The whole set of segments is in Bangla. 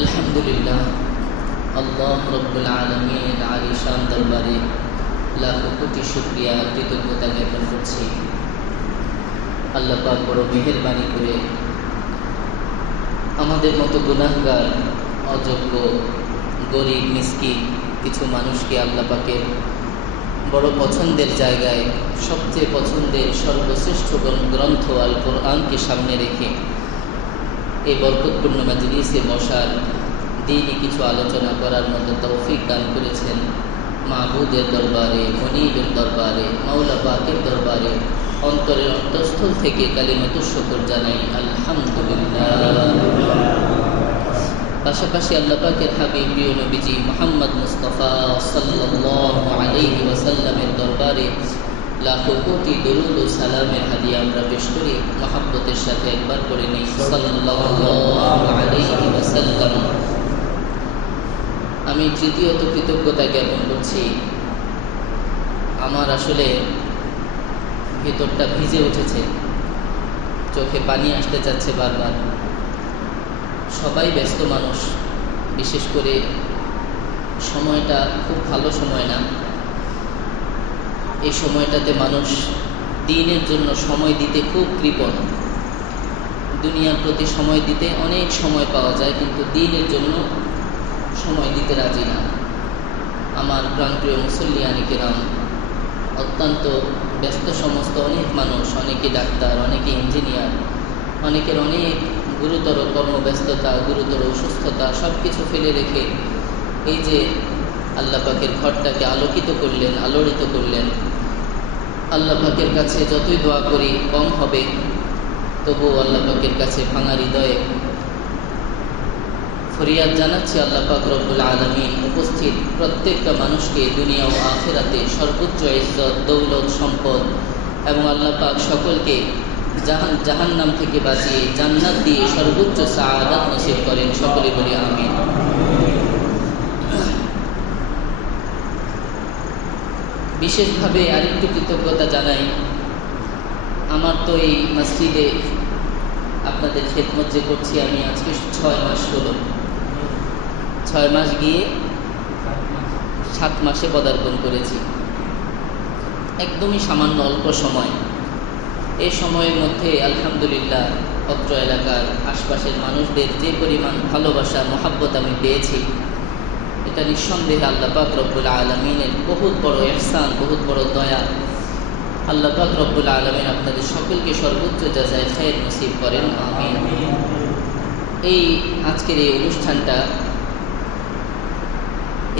আলহামদুলিল্লাহ, আল্লাহ রব্বুল আলমীর আলিশান দরবারে লাখো কোটি শুকরিয়া কৃতজ্ঞতা জ্ঞাপন করছি। আল্লাহ পাক বড় মেহেরবানি করে আমাদের মতো গুনাহগার, অযোগ্য, গরিব, মিসকিন কিছু মানুষকে আল্লাহ পাকের বড় পছন্দের জায়গায়, সবচেয়ে পছন্দের সর্বশ্রেষ্ঠ গ্রন্থ আল কোরআনকে সামনে রেখে এই বরকতপূর্ণ মাজলিসে বসার, দিনই কিছু আলোচনা করার মতো তৌফিক দান করেছেন। মাহবুদের দরবারে, মনিবের দরবারে, মাওলা পাকের দরবারে অন্তরের অন্তঃস্থল থেকে কালিমাতুশ শুকর জানাই আলহামদুলিল্লাহ। পাশাপাশি আল্লাহ পাকের হাবিব প্রিয় নবীজি মুহাম্মদ মুস্তাফা সাল্লাল্লাহু আলাইহি ওয়াসাল্লামের দরবারে লাখো কোটি দরুদ ও সালামের হাদিয়া আমরা পেশ করি। মহব্বতের সাথে একবার করে নেই সাল্লাল্লাহু আলাইহি ওয়াসাল্লাম। আমি তৃতীয়ত কৃতজ্ঞতা জ্ঞাপন করছি। আমার আসলে ভিতরটা ভিজে উঠেছে, চোখে পানি আসতে চাচ্ছে বারবার। সবাই ব্যস্ত মানুষ, বিশেষ করে সময়টা খুব ভালো সময় না। এই সময়টাতে মানুষ দিনের জন্য সময় দিতে খুব কৃপণ। দুনিয়ার প্রতি সময় দিতে অনেক সময় পাওয়া যায়, কিন্তু দিনের জন্য সময় দিতে রাজি না। আমার প্রাণপ্রিয় মুসল্লিয়ানি কিরাম, অত্যন্ত ব্যস্ত সমস্ত অনেক মানুষ, অনেকে ডাক্তার, অনেকে ইঞ্জিনিয়ার, অনেকের অনেক গুরুতর কর্মব্যস্ততা, গুরুতর অসুস্থতা সব কিছু ফেলে রেখে এই যে আল্লাহ পাকের ঘরটাকে আলোকিত করলেন, আলোড়িত করলেন। আল্লাহ পাকের কাছে যতই দোয়া করি কম হবে, তবুও আল্লাহ পাকের কাছে ভাঙা হৃদয়ে ফরিয়াদ জানাচ্ছি আল্লাহ পাক রব্বুল আলামিন উপস্থিত প্রত্যেকটা মানুষকে দুনিয়া ও আখিরাতে সর্বোচ্চ ইজ্জত, দৌলত, সম্পদ এবং আল্লাহ পাক সকলকে জাহান্নাম থেকে বাঁচিয়ে জান্নাত দিয়ে সর্বোচ্চ সাআদাত নসিব করেন। সকলে বলি আমিন। বিশেষভাবে আরেকটু কৃতজ্ঞতা জানাই। আমার তো এই মসজিদে আপনাদের খেদমত যে করছি আমি আজকে 6 মাস হলো। 6 মাস গিয়ে 7 মাসে পদার্পণ করেছি। একদমই সামান্য অল্প সময়। এই সময়ের মধ্যে আলহামদুলিল্লাহ অত্র এলাকার আশপাশের মানুষদের যে পরিমাণ ভালোবাসা, মহাব্বত আমি পেয়েছি, এটা নিঃসন্দেহে আল্লাহ পাক রব্বুল আলামিনের বহুত বড় ইহসান, বহুত বড় দয়া। আল্লাহ পাক রব্বুল আলামিন আপনাদের সকলকে সর্বোচ্চ জাযায়ে খায়র নসিব করেন, আমিন। এই আজকের এই অনুষ্ঠানটা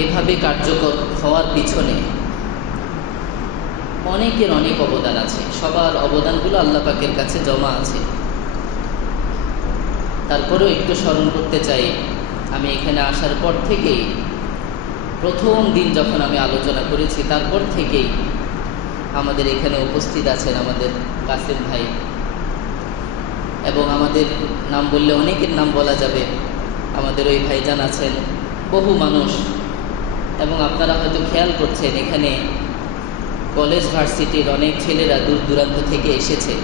এভাবে কার্যকর হওয়ার পিছনে অনেকের অনেক অবদান আছে। সবার অবদানগুলো আল্লাহ পাকের কাছে জমা আছে। তারপরেও একটু স্মরণ করতে চাই, আমি এখানে আসার পর থেকেই, প্রথম দিন যখন আমি আলোচনা করেছি তারপর থেকেই আমাদের এখানে উপস্থিত আছেন আমাদের কাসেম ভাই, এবং আমাদের নাম বললে অনেকের নাম বলা যাবে। আমাদের ওই ভাইজান আছেন, বহু মানুষ। এবং আপনারা হয়তো খেয়াল করছেন এখানে কলেজ ভার্সিটির অনেক ছেলেরা দূর দূরান্ত থেকে এসেছে।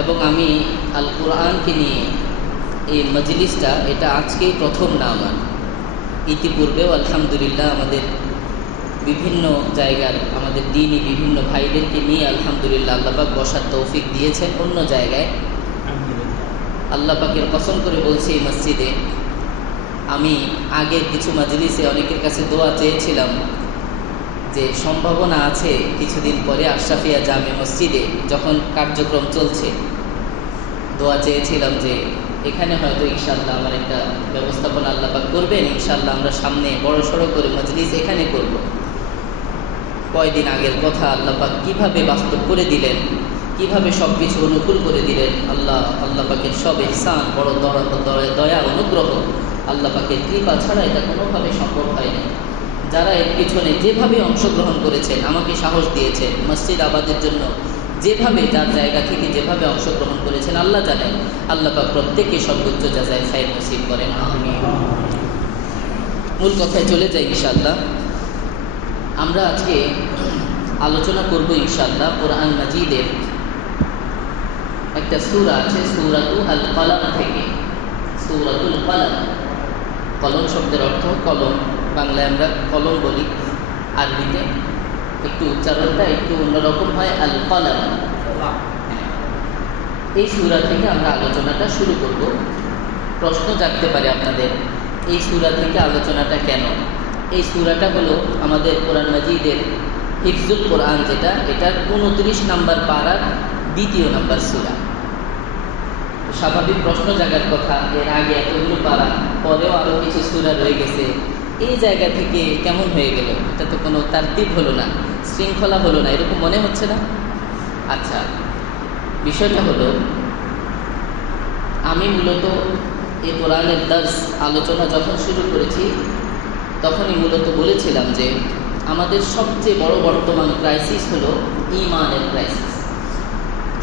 এবং আমি আল কোরআনকে নিয়ে এই মজলিসটা, এটা আজকেই প্রথম না আমার। ইতিপূর্বেও আলহামদুলিল্লাহ আমাদের বিভিন্ন জায়গার, আমাদের দিনই বিভিন্ন ভাইদেরকে নিয়ে আলহামদুলিল্লাহ আল্লাহ পাক বসার তৌফিক দিয়েছেন অন্য জায়গায়। আল্লাহ পাকের কসম করে বলছি, এই মসজিদে আমি আগের কিছু মজলিসে অনেকের কাছে দোয়া চেয়েছিলাম যে সম্ভাবনা আছে কিছুদিন পরে আশরাফিয়া জামে মসজিদে যখন কার্যক্রম চলছে, দোয়া চেয়েছিলাম যে এখানে হয়তো ইনশাআল্লাহ আমার একটা ব্যবস্থাপনা আল্লাহ পাক করবেন, ইনশাআল্লাহ আমরা সামনে বড় সড়ো করে মজলিস এখানে করব। কয়দিন আগের কথা আল্লাহ পাক কীভাবে বাস্তব করে দিলেন, কিভাবে সব কিছু অনুকূল করে দিলেন। আল্লাহ পাকের সব ইহসান, বড় দয়া, অনুগ্রহ, আল্লাহ পাকের কৃপা ছাড়া এটা কোনোভাবে সম্ভব হয়নি। যারা এর পিছনে যেভাবে অংশগ্রহণ করেছেন, আমাকে সাহস দিয়েছেন, মসজিদ আবাদের জন্য যেভাবে যার জায়গা থেকে যেভাবে অংশগ্রহণ করেছেন আল্লাহ জানেন। আল্লাহ পাক প্রত্যেককে সর্বোচ্চ জাযায়ে খায়র নসিব করেন, আমিন। মূল কথায় চলে যাই ইনশাআল্লাহ। আমরা আজকে আলোচনা করব ইনশাআল্লাহ কোরআন মাজিদের একটা সূরা আছে, সূরাতু আল কলাম থেকে। সূরাতুল কলম। কলম শব্দের অর্থ কলম, বাংলায় আমরা কলম বলি, আরবিতে একটু উচ্চারণটা একটু অন্যরকম হয়, আল কলম। এই সূরা থেকে আমরা আলোচনাটা শুরু করব। প্রশ্ন জাগতে পারে আপনাদের, এই সূরা থেকে আলোচনাটা কেন? এই সূরাটা হলো আমাদের কোরআন মাজিদের হিফজুল কোরআন, যেটা এটার 29 নাম্বার পারার 2 নাম্বার সূরা। স্বাভাবিক প্রশ্ন জাগার কথা, এর আগে এতগুলো পারা, পরেও আরও কিছু সূরা রয়ে গেছে, এই জায়গা থেকে কেমন হয়ে গেল? এটা তো কোনো তারতিব হলো না, শৃঙ্খলা হলো না, এরকম মনে হচ্ছে না? আচ্ছা, বিষয়টা হলো, আমি মূলত এই কোরআনের দার্স আলোচনা যখন শুরু করেছি তখনই মূলত বলেছিলাম যে আমাদের সবচেয়ে বড় বর্তমান ক্রাইসিস হলো ঈমানের ক্রাইসিস।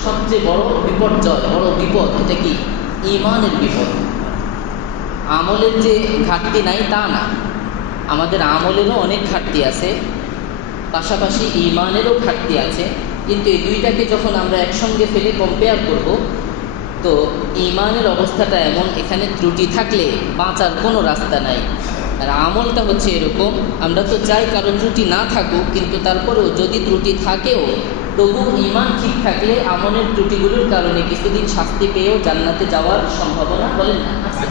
সবচেয়ে বড় বিপর্যয়, বড় বিপদ, এটা কি? ঈমানের বিপদ। আমলের যে ঘাটতি নাই তা না, আমাদের আমলেরও অনেক ঘাটতি আছে, পাশাপাশি ঈমানেরও ঘাটতি আছে। কিন্তু এই দুইটাকে যখন আমরা একসঙ্গে ফেলে কম্পেয়ার করব, তো ঈমানের অবস্থাটা এমন, এখানে ত্রুটি থাকলে বাঁচার কোনো রাস্তা নাই। আর আমলটা হচ্ছে এরকম, আমরা তো চাই কারো ত্রুটি না থাকুক, কিন্তু তারপরেও যদি ত্রুটি থাকেও তবু ঈমান ঠিক থাকলে আমলের ত্রুটিগুলোর কারণে কিছুদিন শাস্তি পেয়েও জান্নাতে যাওয়ার সম্ভাবনা বলেন না আছে।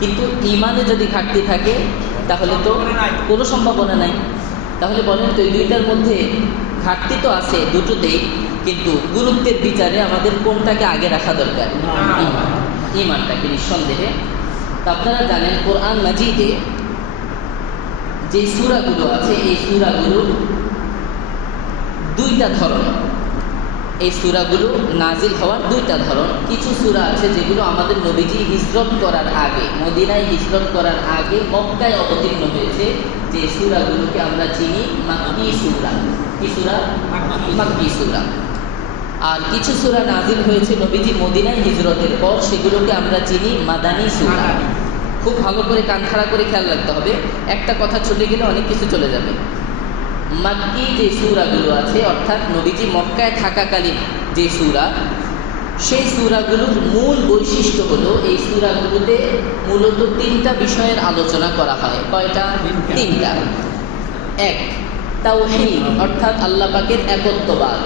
কিন্তু ঈমানে যদি ঘাটতি থাকে তাহলে তো কোনো সম্ভাবনা নাই। তাহলে বলেন তো, এই দুইটার মধ্যে ঘাটতি তো আছে দুটোতেই, কিন্তু গুরুত্বের বিচারে আমাদের কোনটাকে আগে রাখা দরকার? ঈমান। ঈমানটাকে নিঃসন্দেহে। তা আপনারা জানেন কোরআন মাজিদে যে সূরাগুলো আছে, এই সূরাগুলো দুইটা ধরন। এই সূরাগুলো নাজিল হওয়ার দুইটা ধরন। কিছু সূরা আছে যেগুলো আমাদের নবীজি হিজরত করার আগে, মদিনায় হিজরত করার আগে মক্কায় অবতীর্ণ হয়েছে, যে সূরাগুলোকে আমরা চিনি মাক্কি সূরা। কি সূরা? মাক্কি সূরা। আর কিছু সূরা নাজিল হয়েছে নবীজি মদিনায় হিজরতের পর, সেগুলোকে আমরা চিনি মাদানী সূরা। খুব ভালো করে কান খাড়া করে খেয়াল রাখতে হবে, একটা কথা ছুটে গেলে অনেক কিছু চলে যাবে। মাক্কি যে সূরাগুলো আছে, অর্থাৎ নবীজি মক্কায় থাকাকালীন যে সূরা, সেই সূরাগুলোর মূল বৈশিষ্ট্য হলো এই সূরাগুলোতে মূলত 3টা বিষয়ের আলোচনা করা হয়। কয়টা? 3টা। 1, তাওহীদ, অর্থাৎ আল্লাহ পাকের একত্ববাদ।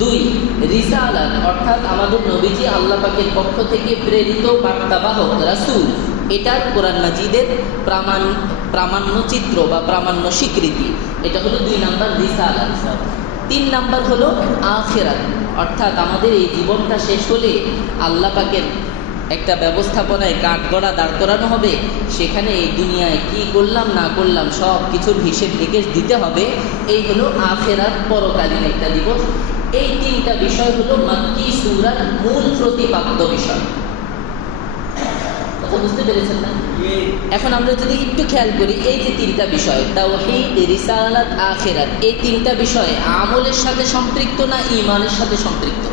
2, রিসালাত, অর্থাৎ আমাদের নবীজি আল্লাহ পাকের পক্ষ থেকে প্রেরিত বার্তাবাহক রাসূল। এটা কোরআন মাজিদের প্রামাণ্য চিত্র বা প্রামাণ্য স্বীকৃতি। এটা হলো 2 নাম্বার রিসালাত। 3 নাম্বার হলো আখিরাত, অর্থাৎ আমাদের এই জীবনটা শেষ হলে আল্লাহ পাকের একটা ব্যবস্থাপনায় কাঠগড়া দাঁড় করানো হবে, সেখানে এই দুনিয়ায় কি করলাম না করলাম সব কিছুর হিসেব নিকেশ দিতে হবে। এই হলো আখিরাত, পরকালীন একটা দিবস। এই 3টা বিষয় হলো মাক্কি সূরার মূল প্রতিপাদ্য বিষয়। বুঝতে পেরেছেন না? এখন আমরা যদি একটু খেয়াল করি, এই যে 3টা বিষয়, তাওহীদ, রিসালাত, আখিরাত, এই 3টা বিষয় আমলের সাথে সম্পৃক্ত না ঈমানের সাথে সম্পৃক্ত?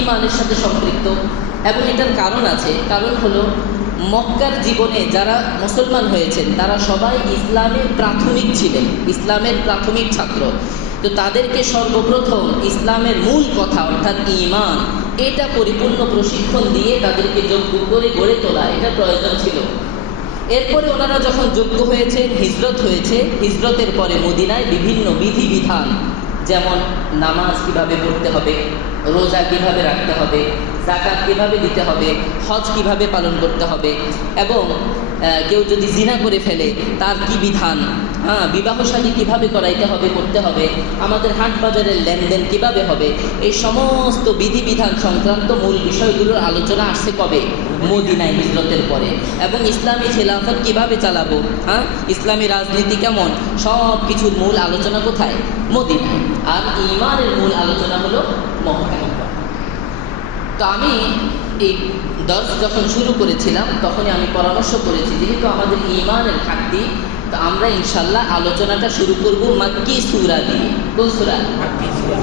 ঈমানের সাথে সম্পৃক্ত। এবং এটার কারণ আছে। কারণ হলো, মক্কার জীবনে যারা মুসলমান হয়েছেন তারা সবাই ইসলামের প্রাথমিক ছিলেন, ইসলামের প্রাথমিক ছাত্র। তো তাদেরকে সর্বপ্রথম ইসলামের মূল কথা অর্থাৎ ঈমান, এটা পরিপূর্ণ প্রশিক্ষণ দিয়ে তাদেরকে যোগ্য করে গড়ে তোলা, এটা প্রয়োজন ছিল। এরপরে ওনারা যখন যোগ্য হয়েছেন, হিজরত হয়েছে, হিজরতের পরে মদিনায় বিভিন্ন বিধিবিধান, যেমন নামাজ কিভাবে পড়তে হবে, রোজা কিভাবে রাখতে হবে, যাকাত কিভাবে দিতে হবে, হজ কিভাবে পালন করতে হবে, এবং কেউ যদি জিনা করে ফেলে তার কি বিধান, বিবাহ শাদী কীভাবে করাইতে হবে, করতে হবে, আমাদের হাট বাজারের লেনদেন কিভাবে হবে, এই সমস্ত বিধিবিধান সংক্রান্ত মূল বিষয়গুলোর আলোচনা আসছে কবে? মদিনায় হিজরতের পরে। এবং ইসলামী খেলাফত কিভাবে চালাবো, ইসলামী রাজনীতি কেমন, সব কিছুর মূল আলোচনা কোথায়? মদিনায়। আর ঈমানের মূল আলোচনা হলো মক্কায়। তো আমি এই দর্স যখন শুরু করেছিলাম তখনই আমি পরামর্শ করেছি, যেহেতু আমাদের ঈমানের ঘাটতি, তো আমরা ইনশাল্লাহ আলোচনাটা শুরু করব মাক্কি সূরা দিয়ে। কোন সূরা?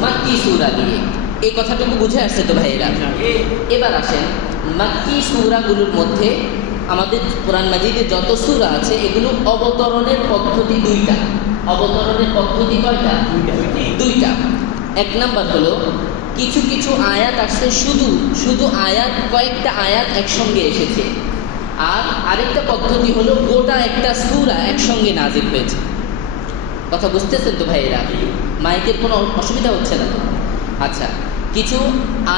মাক্কি সূরা দিয়ে। এই কথাটুকু বুঝে আসছে তো ভাইয়েরা? এবার আসেন, মাক্কি সূরাগুলোর মধ্যে আমাদের কোরআন মাজিদে যত সূরা আছে এগুলো অবতরণের পদ্ধতি 2টা। অবতরণের পদ্ধতি কয়টা? 2টা। 1 নাম্বার হলো কিছু কিছু আয়াত আসছে, শুধু আয়াত, কয়েকটা আয়াত একসঙ্গে এসেছে। আর আরেকটা পদ্ধতি হলো গোটা একটা সূরা একসঙ্গে নাজিল হয়েছে। কথা বুঝতেছেন তো ভাইয়েরা? মাইকের কোনো অসুবিধা হচ্ছে না তো? আচ্ছা, কিছু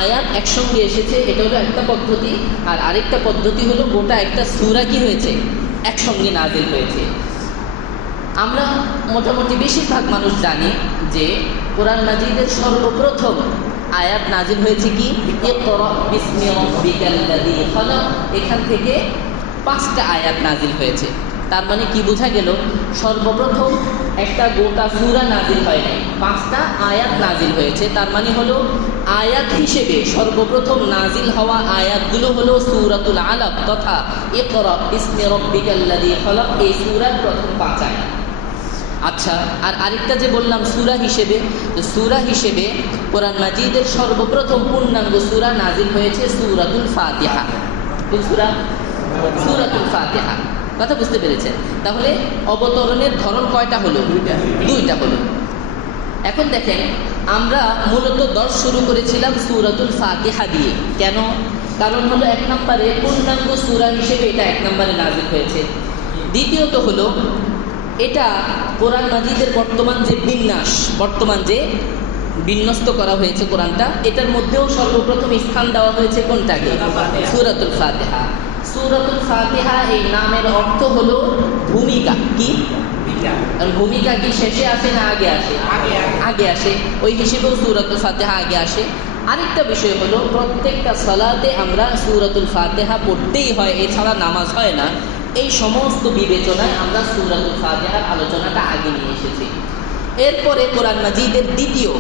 আয়াত একসঙ্গে এসেছে, এটা হলো একটা পদ্ধতি। আর আরেকটা পদ্ধতি হলো গোটা একটা সূরা কি হয়েছে, একসঙ্গে নাজিল হয়েছে। আমরা মোটামুটি বেশিরভাগ মানুষ জানি যে কোরআন মাজিদের সর্বপ্রথম আয়াত নাজিল হয়েছে কি, ইকরা বিসমি রাব্বিকাল্লাযী খালাক। এখান থেকে 5টা আয়াত নাজিল হয়েছে। তার মানে কি বোঝা গেল, সর্বপ্রথম একটা গোটা সূরা নাজিল হয় নাই, 5টা আয়াত নাজিল হয়েছে। তার মানে হলো আয়াত হিসেবে সর্বপ্রথম নাজিল হওয়া আয়াতগুলো হলো সূরাতুল আলাক তথা ইকরা বিসমি রাব্বিকাল্লাযী খালাক, এই সূরার প্রথম 5 আয়াত। আচ্ছা, আর আরেকটা যে বললাম সূরা হিসেবে, তো সূরা হিসেবে কোরআন মাজিদের সর্বপ্রথম পূর্ণাঙ্গ সূরা নাজিল হয়েছে সূরাতুল ফাতিহা। কোন সূরা? সূরাতুল ফাতিহা। কথা বুঝতে পেরেছেন? তাহলে অবতরণের ধরন কয়টা হলো? দুইটা হলো। এখন দেখেন, আমরা মূলত দর্শ শুরু করেছিলাম সূরাতুল ফাতিহা দিয়ে। কেন? কারণ হলো 1 নম্বরে পূর্ণাঙ্গ সূরা হিসেবে এটা 1 নম্বরে নাজিল হয়েছে। দ্বিতীয়ত হলো এটা কোরআন মাজিদের বর্তমান যে বিন্যস্ত করা হয়েছে কোরআনটা, এটার মধ্যেও সর্বপ্রথম স্থান দেওয়া হয়েছে কোনটাকে? সূরাতুল ফাতিহা। সূরাতুল ফাতিহা এই নামের অর্থ হলো ভূমিকা। কি ভূমিকা? কি শেষে আসে না আগে আসে? আগে আসে। ওই হিসেবেও সূরাতুল ফাতিহা আগে আসে। আরেকটা বিষয় হলো প্রত্যেকটা সালাতে আমরা সূরাতুল ফাতিহা পড়তেই হয়, এছাড়া নামাজ হয় না। এই সমস্ত বিবেচনায় আমরা সূরাতুল ফাতিহার আলোচনাটা আগে নিয়ে এসেছি। এরপরে কোরআন মাজিদের দ্বিতীয়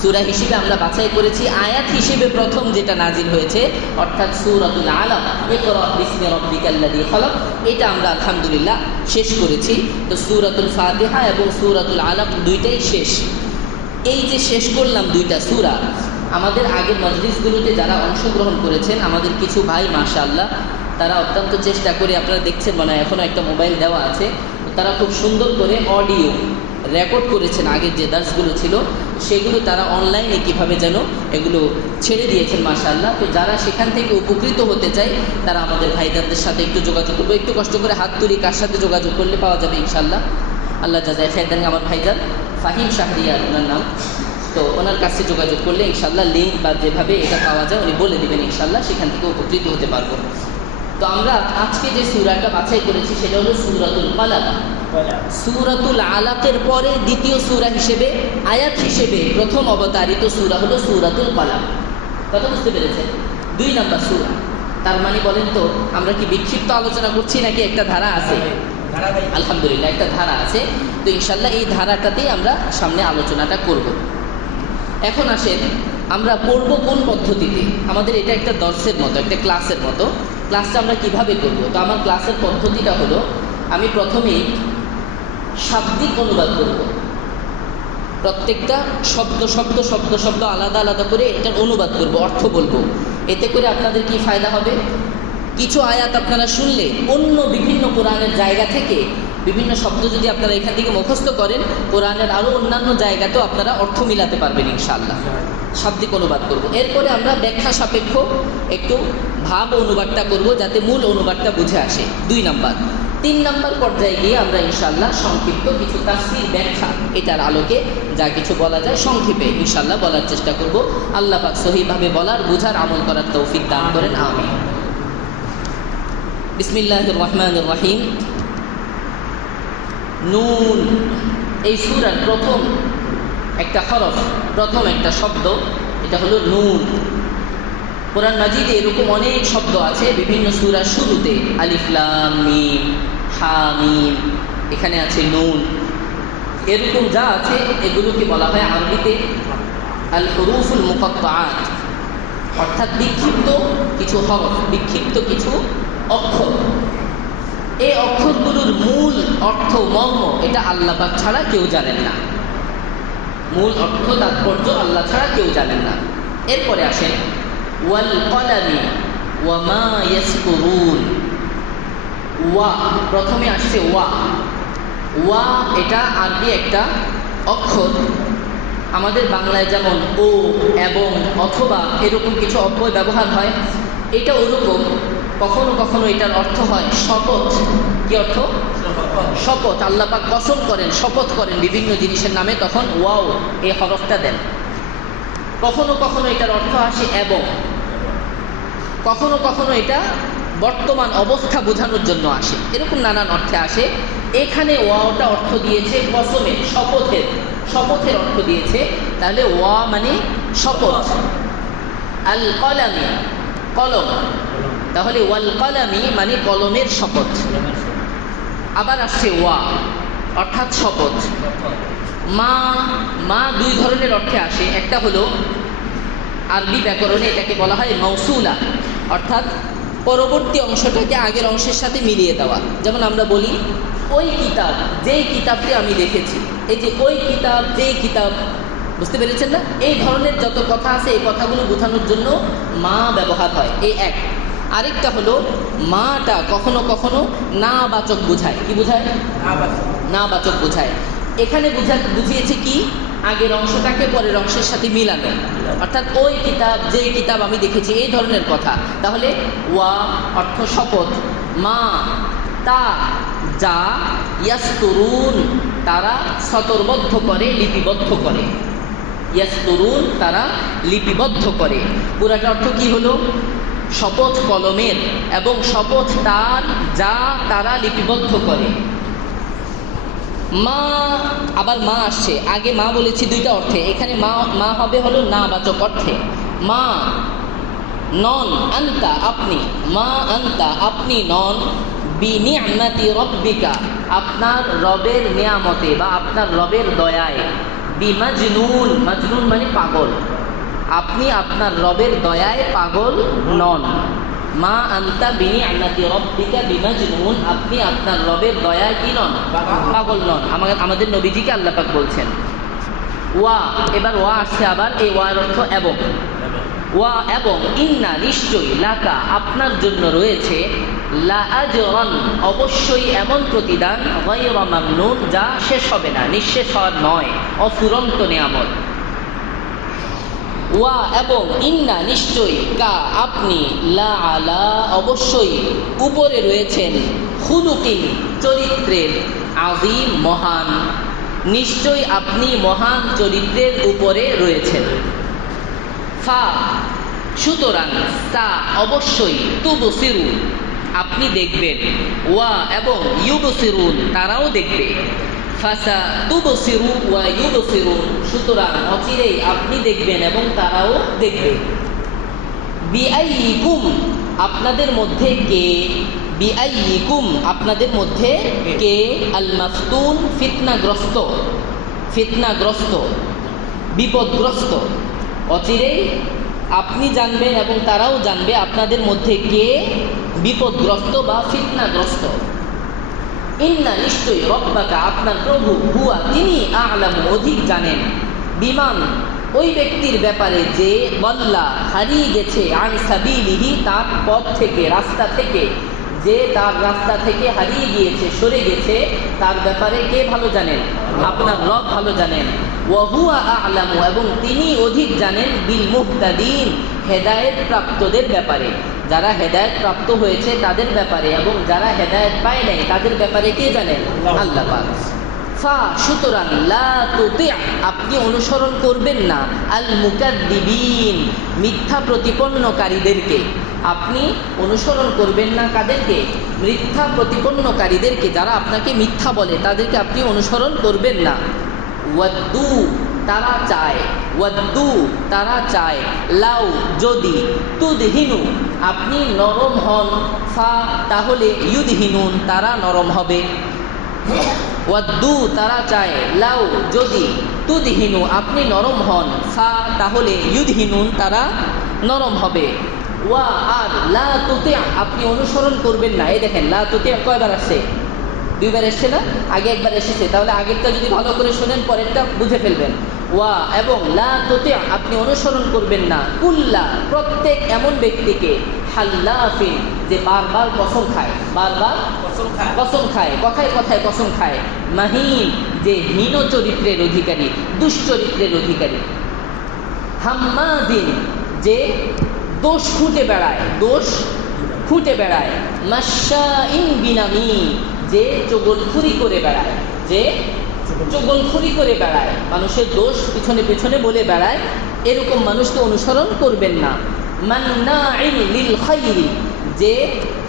সূরা হিসেবে আমরা বাছাই করেছি আয়াত হিসেবে প্রথম যেটা নাজিল হয়েছে, অর্থাৎ সূরাতুল আলাক, ইকরা বিসমি রাব্বিকাল্লাযী খালাক। এটা আমরা আলহামদুলিল্লাহ শেষ করেছি। তো সূরাতুল ফাতিহা এবং সূরাতুল আলাক দুইটাই শেষ। এই যে শেষ করলাম দুইটা সূরা, আমাদের আগের মজলিসগুলোতে যারা অংশগ্রহণ করেছেন, আমাদের কিছু ভাই মাশাআল্লাহ তারা অত্যন্ত চেষ্টা করে, আপনারা দেখছেন মনে হয় এখনও একটা মোবাইল দেওয়া আছে, তারা খুব সুন্দর করে অডিও রেকর্ড করেছেন। আগের যে দার্সগুলো ছিল সেগুলো তারা অনলাইনে কীভাবে যেন এগুলো ছেড়ে দিয়েছেন মাশাআল্লাহ। তো যারা সেখান থেকে উপকৃত হতে চায় তারা আমাদের ভাইজানদের সাথে একটু যোগাযোগ করবো। একটু কষ্ট করে হাত তুলি, কার সাথে যোগাযোগ করলে পাওয়া যাবে ইনশাআল্লাহ? আল্লাহ জাযায় খায়ের দেন। আমার ভাইজান ফাহিম শাহরিয়ার ওনার নাম। তো ওনার কাছে যোগাযোগ করলে ইনশাআল্লাহ লিঙ্ক বা যেভাবে এটা পাওয়া যায় উনি বলে দেবেন, ইনশাআল্লাহ সেখান থেকে উপকৃত হতে পারবো। তো আমরা আজকে যে সূরাটা বাছাই করেছি সেটা হলো সূরাতুল ফালাক। সূরাতুল আলাকের পরে দ্বিতীয় সূরা হিসেবে, আয়াত হিসেবে প্রথম অবতারিত সূরা হলো সূরাতুল ফালাক। কথা বুঝতে পেরেছেন? 2 নম্বর সূরা। তার মানে বলেন তো, আমরা কি বিক্ষিপ্ত আলোচনা করছি নাকি একটা ধারা আছে? আলহামদুলিল্লাহ একটা ধারা আছে। তো ইনশাআল্লাহ এই ধারাটাতেই আমরা সামনে আলোচনাটা করব। এখন আসেন, আমরা পড়ব কোন পদ্ধতিতে? আমাদের এটা একটা দর্সের মতো, একটা ক্লাসের মতো। ক্লাসটা আমরা কিভাবে করব? তো আমার ক্লাসের পদ্ধতিটা হলো, আমি প্রথমেই শাব্দিক অনুবাদ করব। প্রত্যেকটা শব্দ আলাদা আলাদা করে এটার অনুবাদ করব, অর্থ বলবো। এতে করে আপনাদের কি ফায়দা হবে? কিছু আয়াত আপনারা শুনলে অন্য বিভিন্ন কোরআনের জায়গা থেকে বিভিন্ন শব্দ যদি আপনারা এখান থেকে মুখস্থ করেন, কোরআনের আরও অন্যান্য জায়গাতেও আপনারা অর্থ মিলাতে পারবেন ইনশাআল্লাহ। শাব্দিক অনুবাদ করব। এরপরে আমরা ব্যাখ্যা সাপেক্ষ একটু ভাব অনুবাদটা করব, যাতে মূল অনুবাদটা বুঝে আসে। 2 নাম্বার। 3 নাম্বার পর্যায়ে গিয়ে আমরা ইনশাআল্লাহ সংক্ষিপ্ত কিছু তাফসীর ব্যাখ্যা, এটার আলোকে যা কিছু বলা যায় সংক্ষেপে ইনশাআল্লাহ বলার চেষ্টা করব। আল্লাহ পাক সহিভাবে বলার, বুঝার, আমল করার তৌফিক দান করেন, আমিন। বিসমিল্লাহির রহমানির রহিম। নুন, এই সূরার প্রথম একটা হরফ, প্রথম একটা শব্দ, এটা হলো নুন। কোরআন মাজিদে এরকম অনেক শব্দ আছে বিভিন্ন সূরার শুরুতে, আলিফ লাম মিম, হা মিম, এখানে আছে নুন। এরকম যা আছে এগুলোকে বলা হয় আরবিতে আল হুরুফুল মুকাত্তাআত, অর্থাৎ বিক্ষিপ্ত কিছু হরফ, বিক্ষিপ্ত কিছু অক্ষর। এই অক্ষরগুলোর মূল অর্থ, মর্ম, এটা আল্লাহ পাক ছাড়া কেউ জানেন না। মূল অর্থ, তাৎপর্য আল্লাহ ছাড়া কেউ জানেন না। এরপরে আসেন ওয়াল কলামি ওয়া মা ইয়াসকুরুন। ওয়া, প্রথমে আসছে ওয়া। ওয়া এটা আরবি একটা অক্ষর। আমাদের বাংলায় যেমন ও, এবং, অথবা এরকম কিছু অব্যয় ব্যবহার হয়, এটা ওরকম কখনো কখনো এটার অর্থ হয় শপথ। কি অর্থ? শপথ। আল্লাহ পাক কসম করেন, শপথ করেন বিভিন্ন জিনিসের নামে, তখন ওয়াও এই হরফটা দেন। কখনো কখনো এটার অর্থ আসে এবং, কখনো কখনো এটা বর্তমান অবস্থা বোঝানোর জন্য আসে, এরকম নানান অর্থে আসে। এখানে ওয়াওটা অর্থ দিয়েছে কসমের, শপথের, শপথের অর্থ দিয়েছে। তাহলে ওয়া মানে শপথ। আল কলামি, কলম, তাহলে ওয়াল কলামি মানে কলমের শপথ। আবার আসছে ওয়া অর্থাৎ শপথ। মা, মা দুই ধরনের অর্থে আসে। একটা হলো আরবি ব্যাকরণে এটাকে বলা হয় মৌসুলা, অর্থাৎ পরবর্তী অংশটাকে আগের অংশের সাথে মিলিয়ে দেওয়া। যেমন আমরা বলি ওই কিতাব, যেই কিতাবটি আমি দেখেছি, এই যে ওই কিতাব, যেই কিতাব, বুঝতে পেরেছেন না? এই ধরনের যত কথা আছে এই কথাগুলো বোঝানোর জন্য মা ব্যবহার হয়, এই এক। আরেকটা হলো মাটা কখনো কখনো না বাচক বোঝায়। কি বোঝায়? না বাচক বোঝায়। এখানে বুঝিয়েছে কি? আগের অংশটাকে পরের অংশের সাথে মিলানো, অর্থাৎ ওই কিতাব, যে কিতাব আমি দেখেছি, এই ধরনের কথা। তাহলে ওয়া অর্থ শপথ, মা তা যা, ইয়াস্তরুন তারা সতরবদ্ধ করে, লিপিবদ্ধ করে। ইয়াস্তরুন তারা লিপিবদ্ধ করে। পুরাটা অর্থ কি হলো? শপথ কলমের এবং শপথ তার যা তারা লিপিবদ্ধ করে। মা, আবার মা আসছে। আগে মা বলেছি দুইটা অর্থে, এখানে মা, মা হবে হলো না বাচক অর্থে। মা নন, আন্তা আপনি, মা আন্তা আপনি নন, বিনিআমাতি রব্বিকা আপনার রবের নিয়ামতে বা আপনার রবের দয়ায়, বিমাজনুন, মাজনুন মানে পাগল, আপনি আপনার রবের দয়ায় পাগল নন। মা আন্তা বিনিআমাতি রব্বিকা বিমাজনুন, আপনি আপনার রবের দয়ায় কি নন? পাগল নন। আমাদের নবীজিকে আল্লাহ পাক বলছেন। ওয়া, এবার ওয়া আসছে আবার। এই ওয়ার অর্থ এবং। ওয়া এবং, ইন্না নিশ্চয়ই, লাকা আপনার জন্য রয়েছে, লা আজরান অবশ্যই এমন প্রতিদান, গায়রা মামনুন যা শেষ হবে না, নিঃশেষ হওয়ার নয়, অফুরন্ত নেয়ামত। ওয়া এবং, ইন্না নিশ্চয়ই, কা আপনি, লা আলা অবশ্যই, উপরে রয়েছেন, খুলুকিন চরিত্রের, আযীম মহান, নিশ্চয়ই আপনি মহান চরিত্রের উপরে রয়েছেন। ফা সুতরাং, তা অবশ্যই, তুবসিরু আপনি দেখবেন, ওয়া এবং ইউবসিরুন তারাও দেখবে। ফাসা তুবসিরু ওয়া ইউবসিরুন সুতরাং অচিরেই আপনি দেখবেন এবং তারাও দেখবে। বিআইয়িকুম আপনাদের মধ্যে কে, বিআইয়িকুম আপনাদের মধ্যে কে, আল মাফতুন ফিতনাগ্রস্ত, ফিতনাগ্রস্ত বিপদগ্রস্ত। অচিরেই আপনি জানবেন এবং তারাও জানবে আপনাদের মধ্যে কে বিপদগ্রস্ত বা ফিতনাগ্রস্ত। ইন্না নিশ্চয়ই, রব্বাকা আপনার প্রভু, হুয়া তিনি, আ'লামু অধিক জানেন, বিমান ওই ব্যক্তির ব্যাপারে যে, বল্লা হারিয়ে গেছে, আন সাবিলিহি তার পথ থেকে, রাস্তা থেকে, যে তার রাস্তা থেকে হারিয়ে গিয়েছে, সরে গেছে, তার ব্যাপারে কে ভালো জানেন? আপনার রব ভালো জানেন। ওয়া হুয়া আ'লামু এবং তিনি অধিক জানেন, বিল মুহতাদিন হেদায়েত প্রাপ্তদের ব্যাপারে, যারা হেদায়েত প্রাপ্ত হয়েছে তাদের ব্যাপারে, এবং যারা হেদায়েত পায় নাই তাদের ব্যাপারে কে জানেন? আল্লাহ পাক। ফা সুতরাং, লা তুতি আপনি অনুসরণ করবেন না, আল মুকাদ্দিবিন মিথ্যা প্রতিপন্নকারীদেরকে, আপনি অনুসরণ করবেন না কাদেরকে? মিথ্যা প্রতিপন্নকারীদেরকে, যারা আপনাকে মিথ্যা বলে তাদেরকে আপনি অনুসরণ করবেন না। ওয়াদ্দু তারা চায়, ওয়াদ্দু তারা চায়, লাউ যদি, তুদহিনু আপনি নরম হন, ফা তাহলে, ইউদহিনুন তারা নরম হবে। ওয়াদ্দু তারা চায়, লাউ যদি, তুদহিনু আপনি নরম হন, ফা তাহলে, ইউদহিনুন তারা নরম হবে। ওয়া আর, লা তুতি আপনি অনুসরণ করবেন না। এই দেখেন লা তুতি কয়বার আসছে? দুইবার এসছে না? আগে একবার এসেছে। তাহলে আগেরটা যদি ভালো করে শোনেন পরেরটা বুঝে ফেলবেন। ওয়া এবং লা তুতি আপনি অনুসরণ করবেন না কুল্লা প্রত্যেক এমন ব্যক্তিকে হাল্লাফিন যে বারবার কসম খায়, বারবার কসম খায়, কথায় কথায় কসম খায়, মাহিন যে হীন চরিত্রের অধিকারী, দুশ্চরিত্রের অধিকারী, হাম্মাদিন যে দোষ খুঁটে বেড়ায়, দোষ খুঁটে বেড়ায়, মাশাইন বিনামিন যে চগলখুরি করে বেড়ায়, যে চগলখুরি করে বেড়ায়, মানুষের দোষ পিছনে পিছনে বলে বেড়ায়, এরকম মানুষকে অনুসরণ করবেন না। মান্নাইন লিল খাইরি যে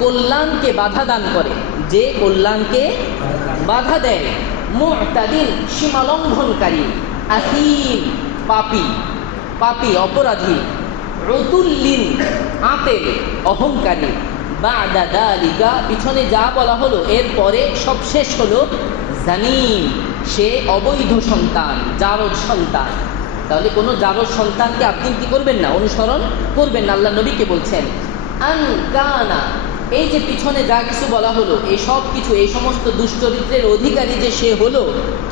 কল্যাণকে বাধা দান করে, যে কল্যাণকে বাধা দেয়, মুতাদিন সীমালঙ্ঘনকারী, আথিম পাপী, পাপী অপরাধী, উতুল্লিন আতেল অহংকারী, বা'দা যালিকা পিছনে যা বলা হলো এরপরে সব শেষ হলো, জানিম সে অবৈধ সন্তান, জারজ সন্তান। তাহলে কোনো জারজ সন্তানকে আপনি কি করবেন না, অনুসরণ করবেন না। আল্লাহ নবীকে বলছেন আন কানা, এই যে পিছনে যা কিছু বলা হলো এই সব কিছু, এই সমস্ত দুশ্চরিত্রের অধিকারী যে সে হলো,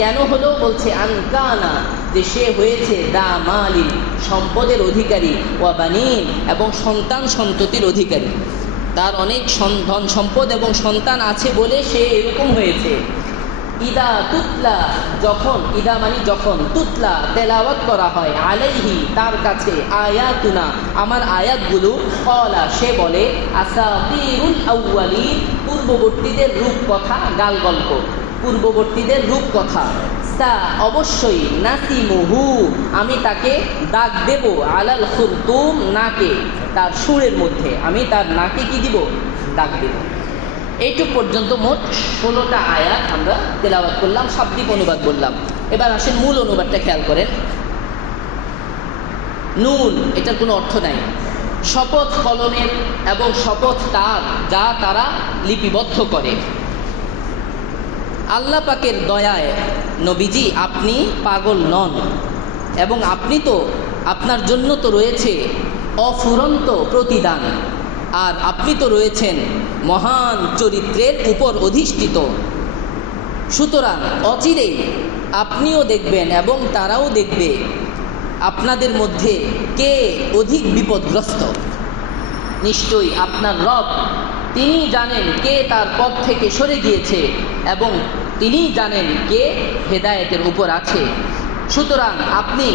কেন হলো বলছে আন কানা যে সে হয়েছে দা মালিন সম্পদের অধিকারী, ওয়া বানিন এবং সন্তান সন্ততির অধিকারী, তার অনেক ধন সম্পদ এবং সন্তান আছে বলে সে এরকম হয়েছে। ইদা তুতলা যখন, ইদা মানে যখন, তুতলা তেলাওয়াত করা হয়, আলাইহি তার কাছে, আয়াতুনা আমার আয়াতগুলো, ক্বালা সে বলে, আসাতিরুল আউয়ালিন পূর্ববর্তীদের রূপকথা, গাল গল্প, পূর্ববর্তীদের রূপকথা, সা অবশ্যই, নাসিমুহু আমি তাকে দাগ দেব, আলাল খুরতুম নাকে, তার সুরের মধ্যে আমি তার নাকে কি দিব, দাগ দেব। এইটুক পর্যন্ত মোট 16টা আয়াত আমরা তেলাওয়াত করলাম, শাব্দিক অনুবাদ বললাম। এবার আসেন মূল অনুবাদটা খেয়াল করেন। নুন এটার কোনো অর্থ নাই, শপথ কলমের এবং শপথ তার যা তারা লিপিবদ্ধ করে। আল্লাহ পাকের দয়ায় নবীজি আপনি পাগল নন, এবং আপনি তো, আপনার জন্য তো রয়েছে অফুরন্ত প্রতিদান, আর আপনি তো রয়েছেন মহান চরিত্রের উপর অধিষ্ঠিত। সুতরাং অচিরেই আপনিও দেখবেন এবং তারাও দেখবে আপনাদের মধ্যে কে অধিক বিপদগ্রস্ত। নিশ্চয়ই আপনার রব তিনি জানেন কে তার পথ থেকে সরে গিয়েছে এবং তিনি জানেন কে হেদায়েতের উপর আছে। সুতরাং আপনি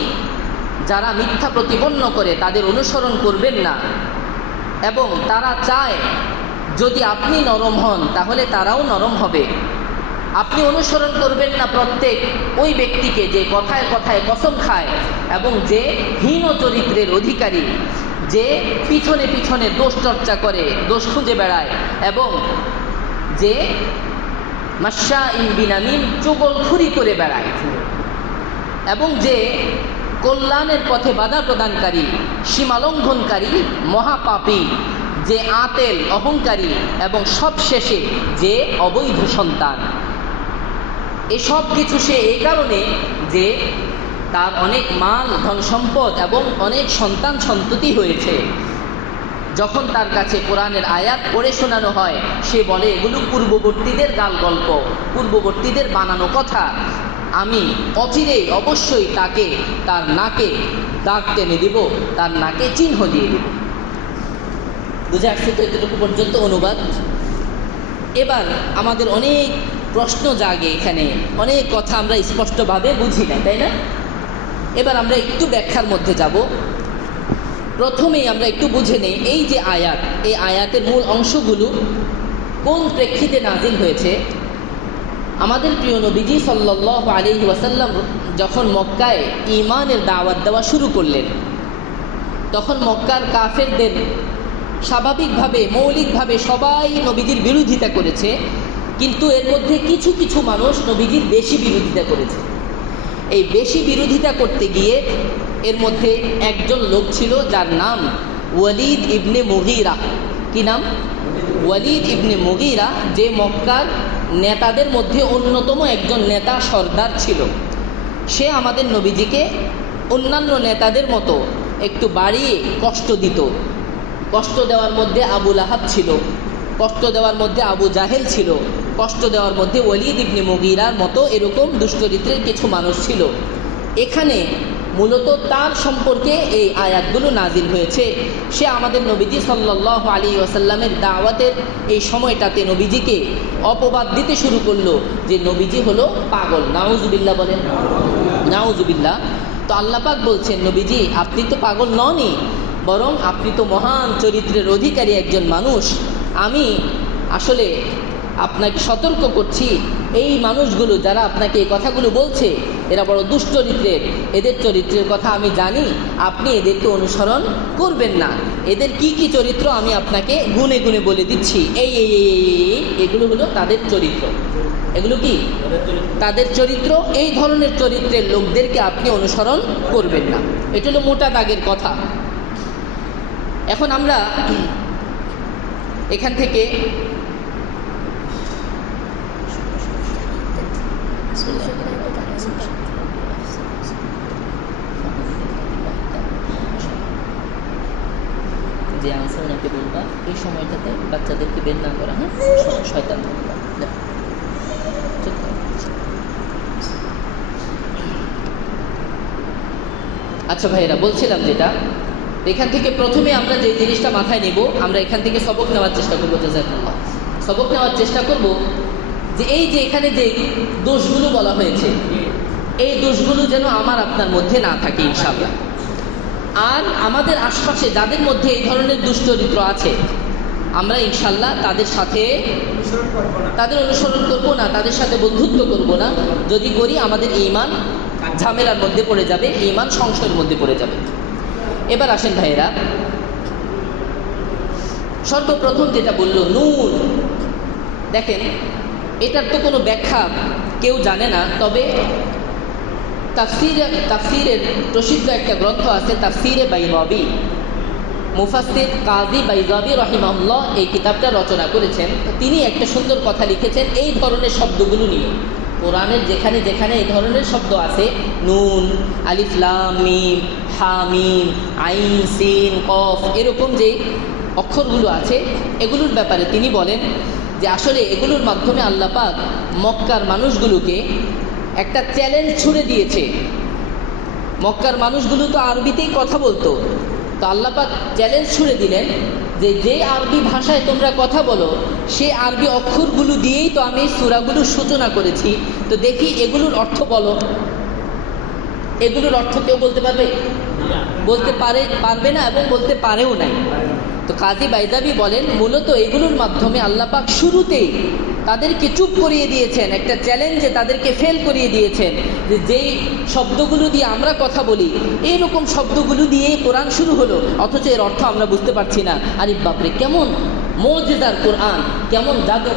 যারা মিথ্যা প্রতিপন্ন করে তাদের অনুসরণ করবেন না, এবং তারা চায় যদি আপনি নরম হন তাহলে তারাও নরম হবে। আপনি অনুসরণ করবেন না প্রত্যেক ওই ব্যক্তিকে যে কথায় কথায় কসম খায় এবং যে হীন চরিত্রের অধিকারী, যে পিছনে পিছনে দোষ চর্চা করে, দোষ খুঁজে বেড়ায়, এবং যে মাশাইন বিনামিন চগলখুরি করে বেড়ায়, এবং যে কল্যাণের পথে বাধা প্রদানকারী, সীমালঙ্ঘনকারী, মহাপাপী, যে আতেল অহংকারী, এবং সবশেষে যে অবৈধ সন্তান। এসব কিছু সে এই কারণে যে তার অনেক মাল ধন সম্পদ এবং অনেক সন্তান সন্ততি হয়েছে। যখন তার কাছে কোরআনের আয়াত পড়ে শোনানো হয় সে বলে এগুলো পূর্ববর্তীদের গাল গল্প, পূর্ববর্তীদের বানানো কথা। আমি অচিরেই অবশ্যই তাকে তার নাকে দাগ টেনে দিব, তার নাকে চিহ্ন দিয়ে দিব। বুঝে আসছে তো এতটুকু পর্যন্ত অনুবাদ। এবার আমাদের অনেক প্রশ্ন জাগে, এখানে অনেক কথা আমরা স্পষ্টভাবে বুঝি না, তাই না? এবার আমরা একটু ব্যাখ্যার মধ্যে যাব। প্রথমেই আমরা একটু বুঝে নেই এই যে আয়াত, এই আয়াতের মূল অংশগুলো কোন প্রেক্ষিতে নাজিল হয়েছে। আমাদের প্রিয় নবীজি সাল্লাল্লাহু আলাইহি ওয়াসাল্লাম যখন মক্কায় ঈমানের দাওয়াত দেওয়া শুরু করলেন, তখন মক্কার কাফেরদের স্বাভাবিকভাবে মৌলিকভাবে সবাই নবীজির বিরোধিতা করেছে, কিন্তু এর মধ্যে কিছু কিছু মানুষ নবীজির বেশি বিরোধিতা করেছে। এই বেশি বিরোধিতা করতে গিয়ে এর মধ্যে একজন লোক ছিল যার নাম ওয়ালিদ ইবনে মুগীরা। কি নাম? ওয়ালিদ ইবনে মুগীরা, যে মক্কার নেতাদের মধ্যে অন্যতম একজন নেতা সর্দার ছিল। সে আমাদের নবীজিকে অন্যান্য নেতাদের মতো একটু বাড়িয়ে কষ্ট দিত। কষ্ট দেওয়ার মধ্যে আবু লাহাব ছিল, কষ্ট দেওয়ার মধ্যে আবু জাহেল ছিল, কষ্ট দেওয়ার মধ্যে ওয়ালিদ ইবনে মুগীরার মতো এরকম দুশ্চরিত্রের কিছু মানুষ ছিল। এখানে মূলত তার সম্পর্কে এই আয়াতগুলো নাজিল হয়েছে। সে আমাদের নবীজি সাল্লাল্লাহু আলাইহি ওয়াসাল্লামের দাওয়াতের এই সময়টাতে নবীজিকে অপবাদ দিতে শুরু করলো যে নবীজি হলো পাগল। নাউজুবিল্লাহ বলেন, নাউজুবিল্লাহ। তো আল্লাহ পাক বলছেন, নবীজি আপনি তো পাগল ননই, বরং আপনি তো মহান চরিত্রের অধিকারী একজন মানুষ। আমি আসলে আপনাকে সতর্ক করছি, এই মানুষগুলো যারা আপনাকে এই কথাগুলো বলছে এরা বড় দুশ্চরিত্রের, এদের চরিত্রের কথা আমি জানি, আপনি এদেরকে অনুসরণ করবেন না। এদের কি কি চরিত্র আমি আপনাকে গুনে গুনে বলে দিচ্ছি। এগুলো হলো তাদের চরিত্র। এগুলো কি তাদের চরিত্র। এই ধরনের চরিত্রের লোকদেরকে আপনি অনুসরণ করবেন না। এটা হলো মোটা দাগের কথা। এখন আমরা এখান থেকে যে আনসার ওনাকে বলবা এই সময়টাতে বাচ্চাদেরকে বের না করা, হ্যাঁ, শয়তান। আচ্ছা ভাইয়েরা, বলছিলাম যেটা, এখান থেকে প্রথমে আমরা যে জিনিসটা মাথায় নেব, আমরা এখান থেকে সবক নেওয়ার চেষ্টা করবো। জাযাকাল্লাহ। সবক নেওয়ার চেষ্টা করব যে এই যে এখানে যে দোষগুলো বলা হয়েছে, এই দোষগুলো যেন আমার আপনার মধ্যে না থাকে ইনশাআল্লাহ। আর আমাদের আশপাশে যাদের মধ্যে এই ধরনের দুশ্চরিত্র আছে, আমরা ইনশাআল্লাহ তাদের সাথে তাদের অনুসরণ করব না, তাদের সাথে বন্ধুত্ব করব না। যদি করি আমাদের ঈমান ঝামেলার মধ্যে পড়ে যাবে, ঈমান সংশয়ের মধ্যে পড়ে যাবে। এবার আসেন ভাইয়েরা, সর্বপ্রথম যেটা বলল নূর, দেখেন এটার তো কোনো ব্যাখ্যা কেউ জানে না। তবে তাফসীরের প্রসিদ্ধ একটা গ্রন্থ আছে, তাফসীরে বাইজাবি। মুফাসসির কাজী বাইজাবি রাহিমাহুল্লাহ এই কিতাবটা রচনা করেছেন। তিনি একটা সুন্দর কথা লিখেছেন এই ধরনের শব্দগুলো নিয়ে। কোরআনের যেখানে যেখানে এই ধরনের শব্দ আছে, নুন, আলিফ লাম মিম, হা মিম, আইন সিন কফ, এরকম যে অক্ষরগুলো আছে, এগুলোর ব্যাপারে তিনি বলেন যে আসলে এগুলোর মাধ্যমে আল্লাহ পাক মক্কার মানুষগুলোকে একটা চ্যালেঞ্জ ছুড়ে দিয়েছে। মক্কার মানুষগুলো তো আরবিতেই কথা বলতো, তো আল্লাহ পাক চ্যালেঞ্জ ছুড়ে দিলেন যে যে আরবি ভাষায় তোমরা কথা বলো সেই আরবি অক্ষরগুলো দিয়েই তো আমি সূরাগুলোর সূচনা করেছি, তো দেখি এগুলোর অর্থ বলো। এগুলোর অর্থ কেউ বলতে পারবে? পারবে না, এবং বলতে পারেও নাই। তো কাজী বাইজাবি বলেন মূলত এগুলোর মাধ্যমে আল্লাহ পাক শুরুতেই তাদেরকে চুপ করিয়ে দিয়েছেন, একটা চ্যালেঞ্জে তাদেরকে ফেল করিয়ে দিয়েছেন যে যেই শব্দগুলো দিয়ে আমরা কথা বলি এইরকম শব্দগুলো দিয়ে কোরআন শুরু হলো, অথচ এর অর্থ আমরা বুঝতে পারছি না। আরে বাপরে, কেমন মুজিজার কোরআন, কেমন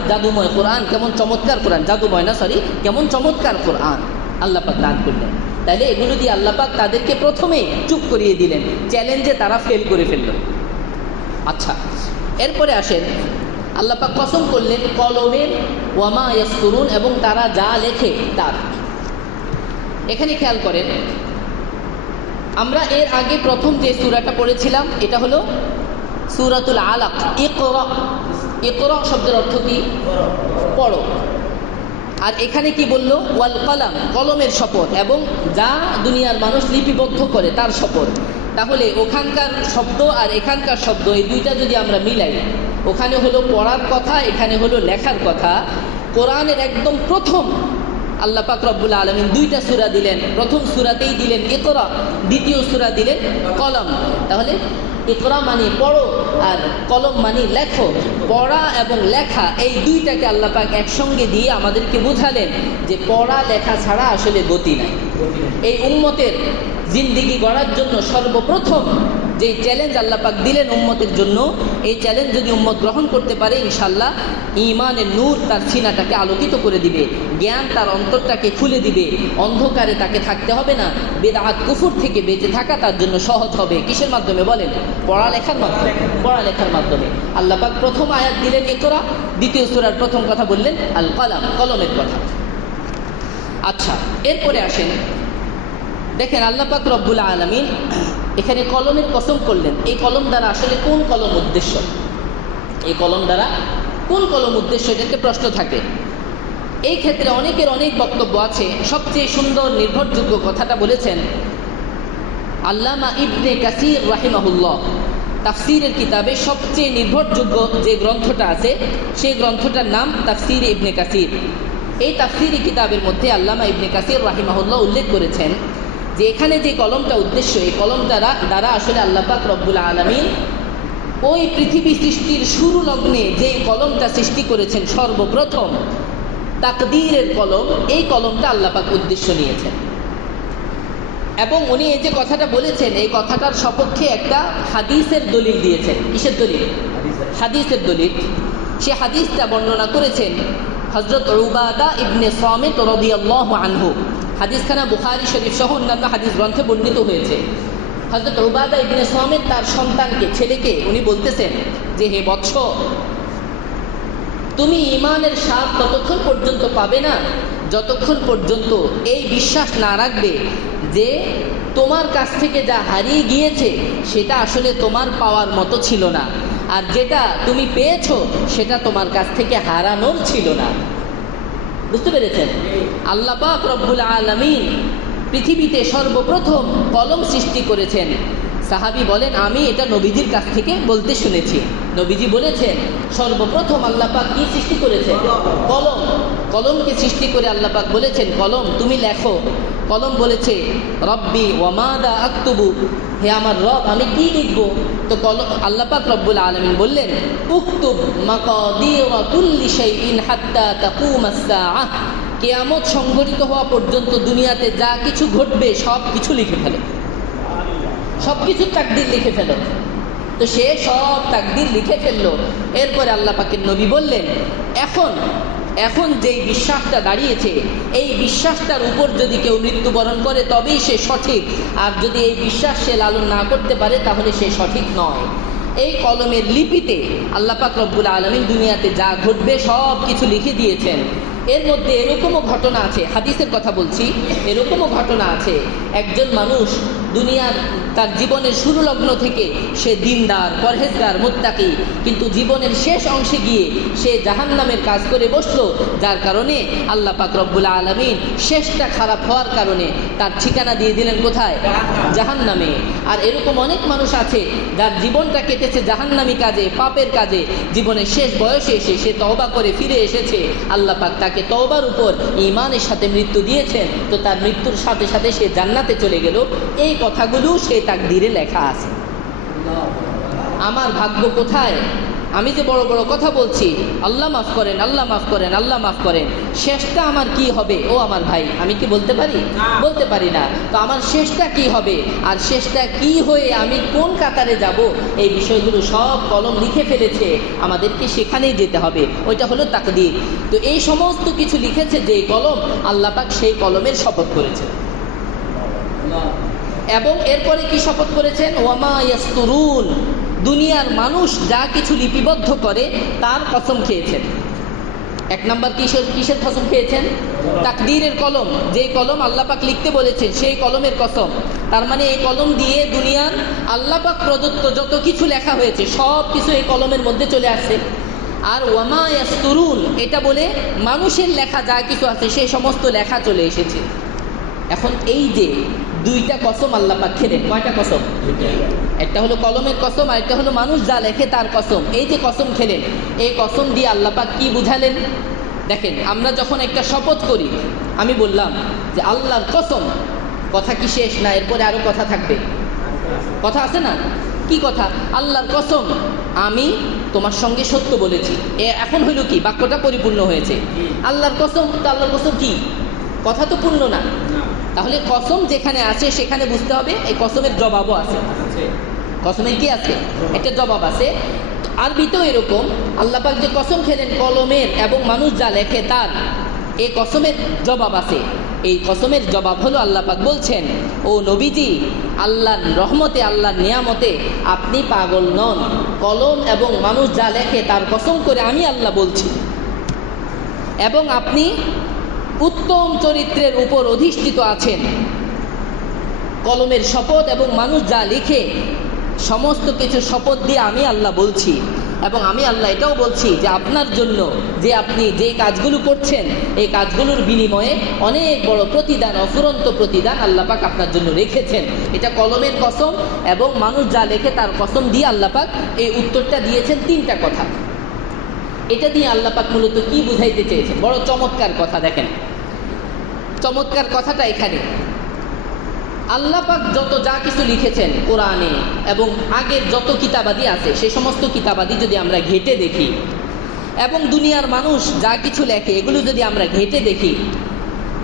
জাদুময় কোরআন, কেমন চমৎকার কোরআন, জাদুময় না সরি, কেমন চমৎকার কোরআন আল্লাহ পাক দান করলেন। তাইলে এগুলো দিয়ে আল্লাহ পাক তাদেরকে প্রথমে চুপ করিয়ে দিলেন, চ্যালেঞ্জে তারা ফেল করে ফেলল। আচ্ছা, এরপরে আসেন আল্লাহ পাক কসম করলেন কলমের, ওয়ামা ইয়াসতুরুন, এবং তারা যা লেখে তার। এখানে খেয়াল করেন, আমরা এর আগে প্রথম যে সূরাটা পড়েছিলাম এটা হলো সূরাতুল আলাক। ইকরা, ইকরা শব্দের অর্থ কি? পড়ো। আর এখানে কি বলল? ওয়াল কলাম, কলমের শপথ, এবং যা দুনিয়ার মানুষ লিপিবদ্ধ করে তার শপথ। তাহলে ওখানকার শব্দ আর এখানকার শব্দ এই দুইটা যদি আমরা মিলাই, ওখানে হলো পড়ার কথা, এখানে হলো লেখার কথা। কোরআনের একদম প্রথম আল্লাহ পাক রব্বুল আলামিন দুইটা সূরা দিলেন। প্রথম সূরাতেই দিলেন ইকরা, দ্বিতীয় সূরা দিলেন কলম। তাহলে ইকরা মানে পড়ো আর কলম মানে লেখো। পড়া এবং লেখা এই দুইটাকে আল্লাহ পাক একসঙ্গে দিয়ে আমাদেরকে বোঝালেন যে পড়া লেখা ছাড়া আসলে গতি নাই। এই উম্মতের জিন্দিগি গড়ার জন্য সর্বপ্রথম যে চ্যালেঞ্জ আল্লাহ পাক দিলেন উম্মতের জন্য, এই চ্যালেঞ্জ যদি উম্মত গ্রহণ করতে পারে ইনশাআল্লাহ ঈমানের নূর তার সিনাটাকে আলোকিত করে দিবে, জ্ঞান তার অন্তরটাকে খুলে দিবে, অন্ধকারে তাকে থাকতে হবে না, বেদাত কুফর থেকে বেঁচে থাকা তার জন্য সহজ হবে। কিসের মাধ্যমে বলেন? পড়ালেখার মাধ্যমে। পড়ালেখার মাধ্যমে আল্লাহ পাক প্রথম আয়াত দিলেন ইকরা, দ্বিতীয় সূরার প্রথম কথা বললেন আল কলাম, কলমের কথা। আচ্ছা, এরপরে আসেন, দেখেন আল্লাহ পাক রব্বুল আলামিন এখানে কলমের কসম করলেন। এই কলম দ্বারা আসলে কোন কলম উদ্দেশ্য? এই কলম দ্বারা কোন কলম উদ্দেশ্য? এটা একটা প্রশ্ন থাকে। এই ক্ষেত্রে অনেকের অনেক বক্তব্য আছে। সবচেয়ে সুন্দর নির্ভরযোগ্য কথাটা বলেছেন আল্লামা ইবনে কাসির রাহিমাহুল্লাহ। তাফসীরের কিতাবে সবচেয়ে নির্ভরযোগ্য যে গ্রন্থটা আছে সেই গ্রন্থটার নাম তাফসীর ইবনে কাসির। এই তাফসীরি কিতাবের মধ্যে আল্লামা ইবনে কাসির রাহিমাহুল্লাহ উল্লেখ করেছেন যে এখানে যে কলমটা উদ্দেশ্য, এই কলমটা দ্বারা আসলে আল্লাহ পাক রব্বুল আলামিন ওই পৃথিবী সৃষ্টির শুরু লগ্নে যে কলমটা সৃষ্টি করেছেন সর্বপ্রথম, তাকদীরের কলম, এই কলমটা আল্লাহ পাক উদ্দেশ্য নিয়েছেন। এবং উনি এই যে কথাটা বলেছেন, এই কথাটার সপক্ষে একটা হাদিসের দলিল দিয়েছেন। কিসের দলিল? হাদিসের দলিল। সে হাদিসটা বর্ণনা করেছেন হযরত উবাদা ইবনে সামিত রাদিয়াল্লাহু আনহু। হাদিসখানা বুখারী শরীফ সহ অন্যান্য হাদিস গ্রন্থে বর্ণিত হয়েছে। হযরত উবাদা ইবনে সামিত তার সন্তানকে, ছেলেকে উনি বলতেছেন যে হে বৎস, তুমি ঈমানের স্বাদ ততক্ষণ পর্যন্ত পাবে না যতক্ষণ পর্যন্ত এই বিশ্বাস না রাখবে যে তোমার কাছ থেকে যা হারিয়ে গিয়েছে সেটা আসলে তোমার পাওয়ার মতো ছিল না, আর যেটা তুমি পেয়েছো সেটা তোমার কাছ থেকে হারানোর ছিল না। বুঝতে পেরেছেন? আল্লাহ পাক রব্বুল আলামিন পৃথিবীতে সর্বপ্রথম কলম সৃষ্টি করেছেন। সাহাবী বলেন আমি এটা নবীজির কাছ থেকে বলতে শুনেছি। নবীজি বলেছেন সর্বপ্রথম আল্লাহ পাক কি সৃষ্টি করেছেন? কলম। কলমকে সৃষ্টি করে আল্লাহ পাক বলেছেন কলম তুমি লেখো। কলম বলেছে রব্বি ওয়ামাদা আকতুবু, হে আমার রব আমি কি লিখব? তো কলম, আল্লাহ পাক রব্বুল আলামিন বললেন উকতুব মাকাদিরা কুল্লি শাইইন হাত্তা তাকুমাস সাআহ, কিয়ামত সংঘটিত হওয়া পর্যন্ত দুনিয়াতে যা কিছু ঘটবে সব কিছু লিখে ফেলো, সব কিছুর তাকদীর লিখে ফেলো। তো সে সব তাকদীর লিখে ফেললো। এরপরে আল্লাহ পাকের নবী বললেন এখন যেই বিশ্বাসটা দাঁড়িয়েছে, এই বিশ্বাসটার উপর যদি কেউ মৃত্যুবরণ করে তবেই সে সঠিক, আর যদি এই বিশ্বাস সে লালন না করতে পারে তাহলে সে সঠিক নয়। এই কলমের লিপিতে আল্লাহ পাক রব্বুল আলামিন দুনিয়াতে যা ঘটবে সব কিছু লিখে দিয়েছেন। এর মধ্যে এরকমও ঘটনা আছে, হাদিসের কথা বলছি, এরকমও ঘটনা আছে একজন মানুষ দুনিয়ার তার জীবনের শুরু লগ্ন থেকে সে দিনদার, পরহেজগার, মুত্তাকি, কিন্তু জীবনের শেষ অংশে গিয়ে সে জাহান্নামের কাজ করে বসলো, যার কারণে আল্লাহ পাক রব্বুল আলামিন শেষটা খারাপ হওয়ার কারণে তার ঠিকানা দিয়ে দিলেন কোথায়? জাহান্নামে। আর এরকম অনেক মানুষ আছে যার জীবনটা কেটেছে জাহান্নামী কাজে, পাপের কাজে, জীবনের শেষ বয়সে এসে সে তওবা করে ফিরে এসেছে, আল্লাহ পাক তাকে তওবার উপর ঈমানের সাথে মৃত্যু দিয়েছেন, তো তার মৃত্যুর সাথে সাথে সে জান্নাতে চলে গেল। এই কথাগুলো সে তাকদীরে লেখা আছে। আমার ভাগ্য কোথায়? আমি যে বড় বড় কথা বলছি, আল্লাহ মাফ করেন, আল্লাহ মাফ করেন, আল্লাহ মাফ করেন, শেষটা আমার কি হবে? ও আমার ভাই, আমি কি বলতে পারি? বলতে পারি না। তো আমার শেষটা কি হবে, আর শেষটা কি হয়ে আমি কোন কাতারে যাব, এই বিষয়গুলো সব কলম লিখে ফেলেছে, আমাদেরকে সেখানেই যেতে হবে। ওইটা হলো তাকদীর। তো এই সমস্ত কিছু লিখেছে যে কলম, আল্লাহ পাক সেই কলমের শপথ করেছে। এবং এরপরে কি শপথ করেছেন? ওয়ামা ইয়াসতুরুন, দুনিয়ার মানুষ যা কিছু লিপিবদ্ধ করে তার কসম খেয়েছেন। এক নাম্বার কিসের কসম খেয়েছেন? তাকদীরের কলম, যে কলম আল্লাহ পাক লিখতে বলেছেন সেই কলমের কসম। তার মানে এই কলম দিয়ে দুনিয়ার আল্লাহ পাক প্রদত্ত যত কিছু লেখা হয়েছে সব কিছু এই কলমের মধ্যে চলে আসছে। আর ওয়ামা ইয়াসতুরুন এটা বলে মানুষের লেখা যা কিছু আছে সেই সমস্ত লেখা চলে এসেছে। এখন এই যে দুইটা কসম আল্লাহ পাক খেলেন, কয়টা কসম? একটা হলো কলমের কসম, আর একটা হলো মানুষ যা লেখে তার কসম। এই যে কসম খেলেন, এই কসম দিয়ে আল্লাহ পাক কি বুঝালেন? দেখেন, আমরা যখন একটা শপথ করি, আমি বললাম যে আল্লাহর কসম, কথা কি শেষ না? এরপরে আরো কথা থাকবে, কথা আছে না? কি কথা? আল্লাহর কসম আমি তোমার সঙ্গে সত্য বলেছি। এখন হইল কি? বাক্যটা পরিপূর্ণ হয়েছে। আল্লাহর কসম, তো আল্লাহর কসম কি? কথা তো পূর্ণ না। তাহলে কসম যেখানে আছে সেখানে বুঝতে হবে এই কসমের জবাবও আছে। কসমের কি আছে? একটা জবাব আছে। আরবিতেও এরকম, আল্লাহ পাক যে কসম খেলেন কলমের এবং মানুষ যা লেখে তার, এই কসমের জবাব আছে। এই কসমের জবাব হলো আল্লাহ পাক বলছেন, ও নবীজি, আল্লাহর রহমতে, আল্লাহর নিয়ামতে আপনি পাগল নন। কলম এবং মানুষ যা লেখে তার কসম করে আমি আল্লাহ বলছি, এবং আপনি উত্তম চরিত্রের উপর অধিষ্ঠিত আছেন। কলমের শপথ এবং মানুষ যা লিখে সমস্ত কিছু শপথ দিয়ে আমি আল্লাহ বলছি, এবং আমি আল্লাহ এটাও বলছি যে আপনার জন্য যে আপনি যে কাজগুলো করছেন এই কাজগুলোর বিনিময়ে অনেক বড় প্রতিদান, অফুরন্ত প্রতিদান আল্লাহ পাক আপনার জন্য রেখেছেন। এটা কলমের কসম এবং মানুষ যা লেখে তার কসম দিয়ে আল্লাহ পাক এই উত্তরটা দিয়েছেন 3টা কথা। এটা দিয়ে আল্লাহ পাক মূলত কি বুঝাইতে চেয়েছেন? বড় চমৎকার কথা, দেখেন চমৎকার কথাটা এখানে। আল্লাহ পাক যত যা কিছু লিখেছেন কোরআনে এবং আগের যত কিতাবাদি আছে সে সমস্ত কিতাবাদি যদি আমরা ঘেঁটে দেখি এবং দুনিয়ার মানুষ যা কিছু লেখে এগুলো যদি আমরা ঘেঁটে দেখি,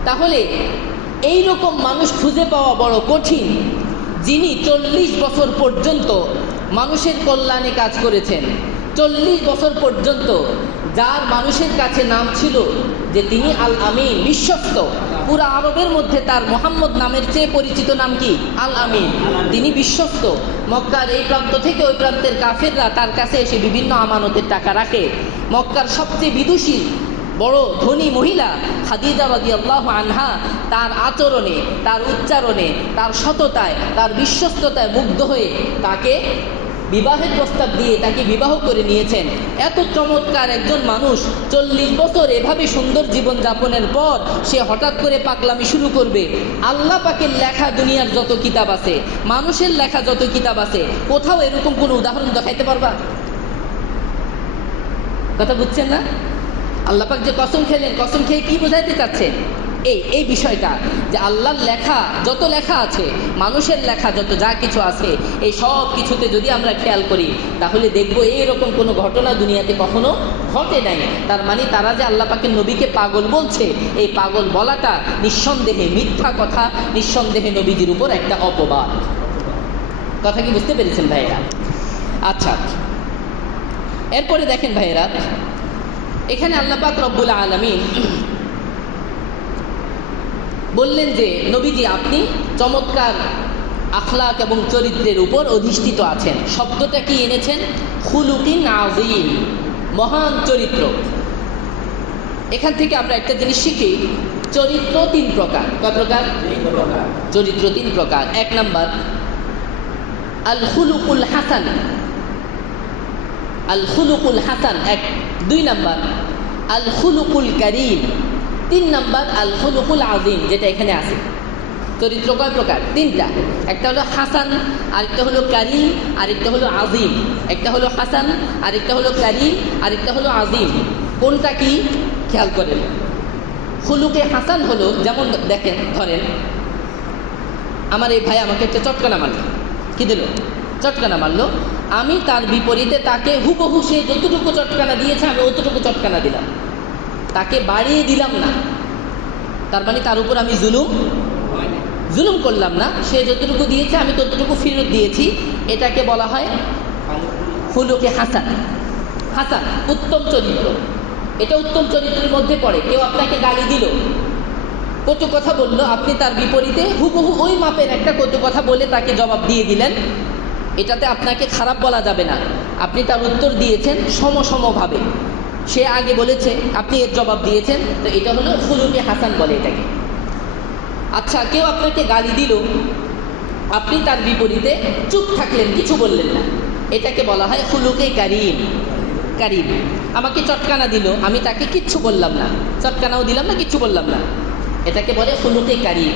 তাহলে এই রকম মানুষ খুঁজে পাওয়া বড় কঠিন, যিনি 40 বছর পর্যন্ত মানুষের কল্যাণে কাজ করেছেন। 40 বছর পর্যন্ত যার মানুষের কাছে নাম ছিল যে তিনি আল আমিন, বিশ্বস্ত। পুরা আরবের মধ্যে তার মোহাম্মদ নামের চেয়ে পরিচিত নাম কি? আল আমিন, তিনি বিশ্বস্ত। মক্কার এই প্রান্ত থেকে ওই প্রান্তের কাফেররা তার কাছে এসে বিভিন্ন আমানতের টাকা রাখে। মক্কার সবচেয়ে বিদুষী বড় ধনী মহিলা খাদিজা রাদিয়াল্লাহু আনহা তার আচরণে, তার উচ্চারণে, তার সততায়, তার বিশ্বস্ততায় মুগ্ধ হয়ে তাকে বিবাহের প্রস্তাব দিয়ে তাকে বিবাহ করে নিয়েছেন। এত চমৎকার একজন মানুষ 40 বছর এভাবে সুন্দর জীবন যাপনের পর সে হঠাৎ করে পাগলামি শুরু করবে। আল্লাহ পাকের লেখা দুনিয়ার যত কিতাব আছে, মানুষের লেখা যত কিতাব আছে, কোথাও এরকম কোনো উদাহরণ দেখাইতে পারবা? কথা বুঝছেন না? আল্লাহ পাক যে কসম খেলেন, কসম খেয়ে কি বোঝাইতে চাচ্ছেন? এই বিষয়টা যে আল্লাহর লেখা যত লেখা আছে, মানুষের লেখা যত যা কিছু আছে, এই সব কিছুতে যদি আমরা খেয়াল করি তাহলে দেখব এইরকম কোনো ঘটনা দুনিয়াতে কখনো ঘটে নাই। তার মানে তারা যে আল্লাহ পাকের নবীকে পাগল বলছে, এই পাগল বলাটা নিঃসন্দেহে মিথ্যা কথা, নিঃসন্দেহে নবীজির উপর একটা অপবাদ। কথা কি বুঝতে পেরেছেন ভাইয়েরা? আচ্ছা, এরপরে দেখেন ভাইয়েরা, এখানে আল্লাহ পাক রব্বুল আলামিন বললেন যে নবীজি আপনি চমৎকার আখলাক এবং চরিত্রের উপর অধিষ্ঠিত আছেন। শব্দটা কি এনেছেন? খুলুকিন আযীম, মহান চরিত্র। এখান থেকে আমরা একটা জিনিস শিখি, চরিত্র 3 প্রকার। কয় প্রকার? চরিত্র 3 প্রকার। 1 নাম্বার আল খুলুকুল হাসান, আল খুলুকুল হাসান 1। 2 নাম্বার আল খুলুকুল কারীম। 3 নাম্বার আল খুলুকুল আযীম, যেটা এখানে আছে। চরিত্র কয় প্রকার? 3টা। একটা হলো হাসান, আরেকটা হলো কারীম, আরেকটা হলো আযীম। একটা হলো হাসান, আরেকটা হলো কারীম, আরেকটা হলো আযীম। কোনটা কি খেয়াল করেন। খুলুকে হাসান হলো, যেমন দেখেন, ধরেন আমার এই ভাই আমাকে একটা চটকানা মারলো। কি দিল? চটকানা মারলো। আমি তার বিপরীতে তাকে হুবহু সে যতটুকু চটকানা দিয়েছে আমি অতটুকু চটকানা দিলাম, তাকে বাড়িয়ে দিলাম না। তার মানে তার উপর আমি জুলুম করলাম না। সে যতটুকু দিয়েছে আমি ততটুকু ফেরত দিয়েছি। এটাকে বলা হয় খুলুকে হাসান। হাসান উত্তম চরিত্র, এটা উত্তম চরিত্রের মধ্যে পড়ে। কেউ আপনাকে গালি দিল, কটু কথা বললো, আপনি তার বিপরীতে হুবহু ওই মাপের একটা কটু কথা বলে তাকে জবাব দিয়ে দিলেন। এটাতে আপনাকে খারাপ বলা যাবে না। আপনি তার উত্তর দিয়েছেন সমভাবে। সে আগে বলেছে, আপনি এর জবাব দিয়েছেন, তো এটা হলো খুলুকে হাসান বলে এটাকে। আচ্ছা, কেউ আপনাকে গালি দিল, আপনি তার বিপরীতে চুপ থাকলেন, কিছু বললেন না, এটাকে বলা হয় খুলুকে কারীম। কারীম। আমাকে চটকানা দিল, আমি তাকে কিচ্ছু বললাম না, চটকানাও দিলাম না, কিচ্ছু বললাম না, এটাকে বলে খুলুকে কারীম।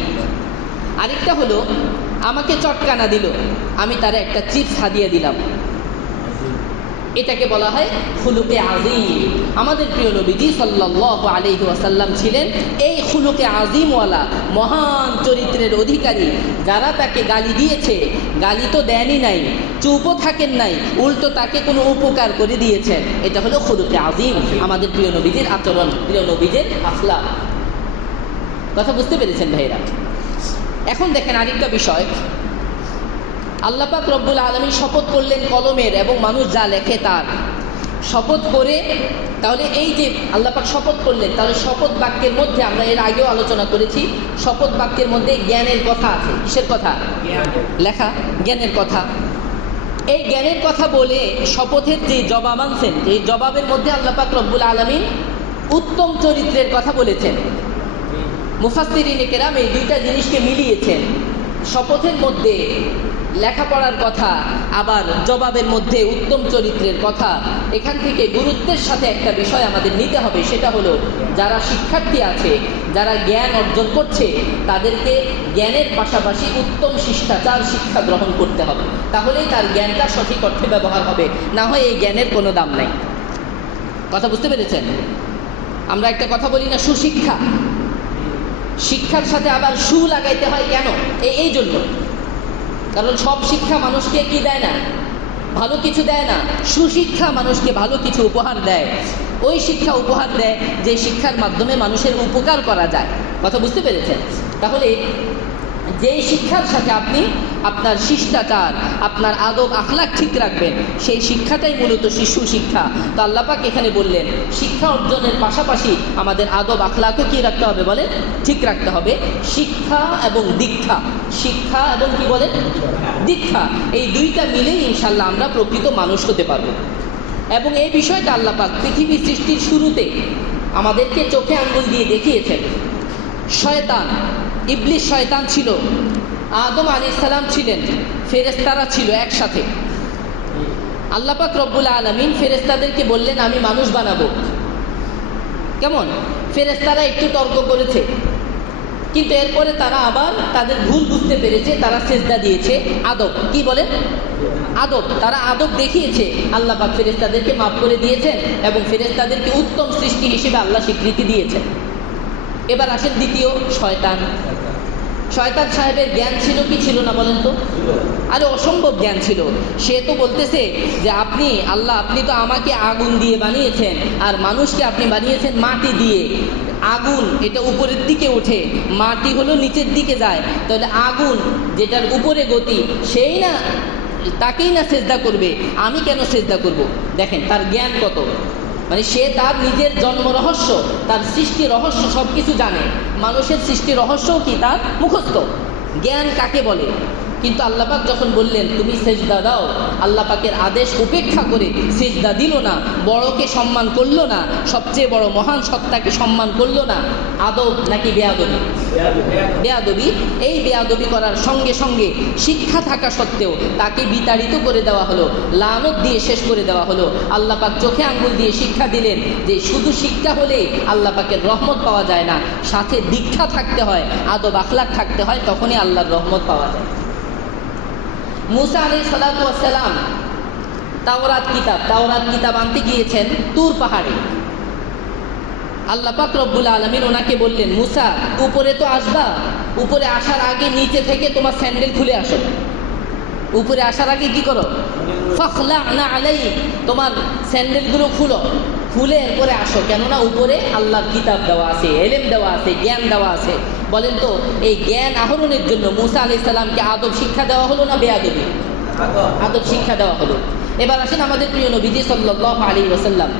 আরেকটা হলো আমাকে চটকানা দিল, আমি তারে একটা চিপস হাদিয়া দিলাম, এটাকে বলা হয় খুলুকে আযীম। আমাদের প্রিয় নবীজি সাল্লাল্লাহু আলাইহি ওয়াসাল্লাম ছিলেন এই খুলুকে আযীমওয়ালা মহান চরিত্রের অধিকারী। যারা তাকে গালি দিয়েছে, গালি তো দেনই নাই, চুপও থাকেন নাই, উল্টো তাকে কোনো উপকার করে দিয়েছেন। এটা হলো খুলুকে আযীম, আমাদের প্রিয় নবীজির আচরণ, প্রিয় নবীজির আখলাক। কথা বুঝতে পেরেছেন ভাইরা? এখন দেখেন আরেকটা বিষয়, আল্লাহ পাক রব্বুল আলামিন শপথ করলেন কলমের এবং মানুষ যা লেখে তার। শপথ করে, তাহলে এই যে আল্লাহ পাক শপথ করলেন, তাহলে শপথ বাক্যের মধ্যে আমরা এর আগেও আলোচনা করেছি, শপথ বাক্যের মধ্যে জ্ঞানের কথা আছে। কিসের কথা? লেখা, জ্ঞানের কথা। এই জ্ঞানের কথা বলে শপথের যে জবাব আনছেন, এই জবাবের মধ্যে আল্লাহ পাক রব্বুল আলামিন উত্তম চরিত্রের কথা বলেছেন। মুফাসসিরিনে কেরাম এই 2টা জিনিসকে মিলিয়েছেন। শপথের মধ্যে লেখাপড়ার কথা, আবার জবাবের মধ্যে উত্তম চরিত্রের কথা। এখান থেকে গুরুত্বের সাথে একটা বিষয় আমাদের নিতে হবে, সেটা হলো যারা শিক্ষার্থী আছে, যারা জ্ঞান অর্জন করছে, তাদেরকে জ্ঞানের পাশাপাশি উত্তম শিষ্টাচার শিক্ষা গ্রহণ করতে হবে, তাহলেই তার জ্ঞানটা সঠিক অর্থে ব্যবহার হবে, না হয় এই জ্ঞানের কোনো দাম নেই। কথা বুঝতে পেরেছেন? আমরা একটা কথা বলি না, সুশিক্ষা। শিক্ষার সাথে আবার সু লাগাইতে হয় কেন? এই জন্য, কারণ সব শিক্ষা মানুষকে কি দেয় না, ভালো কিছু দেয় না। সুশিক্ষা মানুষকে ভালো কিছু উপহার দেয়। ওই শিক্ষা উপহার দেয় যে শিক্ষার মাধ্যমে মানুষের উপকার করা যায়। কথা বুঝতে পেরেছেন? তাহলে যেই শিক্ষার সাথে আপনি আপনার শিষ্টাচার, আপনার আদব আখলাক ঠিক রাখবেন, সেই শিক্ষাটাই মূলত শিশু শিক্ষা। তো আল্লাহ পাক এখানে বললেন শিক্ষা অর্জনের পাশাপাশি আমাদের আদব আখলাকও কি রাখতে হবে বলে, ঠিক রাখতে হবে। শিক্ষা এবং দীক্ষা, শিক্ষা এবং কি বলে দীক্ষা, এই দুইটা মিলেই ইনশাল্লাহ আমরা প্রকৃত মানুষ হতে পারবো। এবং এই বিষয়টা আল্লাহ পাক পৃথিবী সৃষ্টির শুরুতে আমাদেরকে চোখে আঙ্গুল দিয়ে দেখিয়েছেন। শয়তান, ইবলিস শয়তান ছিল, আদম আলাইহিস সালাম ছিলেন, ফেরেশতারা ছিল একসাথে। আল্লাহ পাক রব্বুল আলামিন ফেরেশতাদেরকে বললেন আমি মানুষ বানাবো। কেমন? ফেরেশতারা একটু তর্ক করেছে, কিন্তু এরপরে তারা আবার তাদের ভুল বুঝতে পেরেছে, তারা সেজদা দিয়েছে। আদব, কি বলে আদব, তারা আদব দেখিয়েছে। আল্লাহ পাক ফেরেশতাদেরকে মাফ করে দিয়েছেন এবং ফেরেশতাদেরকে উত্তম সৃষ্টি হিসেবে আল্লাহ স্বীকৃতি দিয়েছেন। এবার আসেন দ্বিতীয়, শয়তান। শয়তান সাহেবের জ্ঞান ছিল কি ছিল না বলেন তো? আরে অসম্ভব জ্ঞান ছিল। সে তো বলতেছে যে আপনি আল্লাহ, আপনি তো আমাকে আগুন দিয়ে বানিয়েছেন, আর মানুষকে আপনি বানিয়েছেন মাটি দিয়ে। আগুন এটা উপরের দিকে ওঠে, মাটি হলো নিচের দিকে যায়, তাহলে আগুন যেটার উপরে গতি, সেই না, তাকেই না সেজদা করবে, আমি কেন সেজদা করব? দেখেন তার জ্ঞান কত, মানে সে তার নিজের জন্ম রহস্য, তার সৃষ্টি রহস্য সব কিছু জানে। মানুষের সৃষ্টি রহস্যও কি তার মুখস্থ। জ্ঞান কাকে বলে? কিন্তু আল্লাহ পাক যখন বললেন তুমি সেজদা দাও, আল্লাহ পাকের আদেশ উপেক্ষা করে সেজদা দিল না, বড়কে সম্মান করলো না, সবচেয়ে বড় মহান সত্তাকে সম্মান করলো না। আদব নাকি বেয়াদবি? বেয়াদবি। এই বেয়াদবি করার সঙ্গে সঙ্গে শিক্ষা থাকা সত্ত্বেও তাকে বিতাড়িত করে দেওয়া হলো, লানত দিয়ে শেষ করে দেওয়া হলো। আল্লাহ পাক চোখে আঙ্গুল দিয়ে শিক্ষা দিলেন যে শুধু শিক্ষা হলেই আল্লাহ পাকের রহমত পাওয়া যায় না, সাথে দীক্ষা থাকতে হয়, আদব আখলাক থাকতে হয়, তখনই আল্লাহর রহমত পাওয়া যায়। মুসা আলাইহিস সালাতু ওয়াস সালাম তাওরাত কিতাব আনতে গিয়েছেন তুর পাহাড়ে। আল্লাহ পাক রব্বুল আলামিন ওনাকে বললেন মুসা উপরে তো আসবা, উপরে আসার আগে নিচে থেকে তোমার স্যান্ডেল খুলে আসো। উপরে আসার আগে কি করো? ফাখলা'না আলাইক, তোমার স্যান্ডেলগুলো খুলে এরপরে আসো, কেননা উপরে আল্লাহর কিতাব দেওয়া আছে, ইলম দেওয়া আছে, জ্ঞান দেওয়া আছে। বলেন তো এই জ্ঞান আহরণের জন্য মুসা আলাইহিস সালামকে আদব শিক্ষা দেওয়া হলো না বেয়াদবি? আদব শিক্ষা দেওয়া হলো। এবার আসেন আমাদের প্রিয় নবীজি সাল্লাল্লাহু আলাইহি ওয়াসাল্লাম।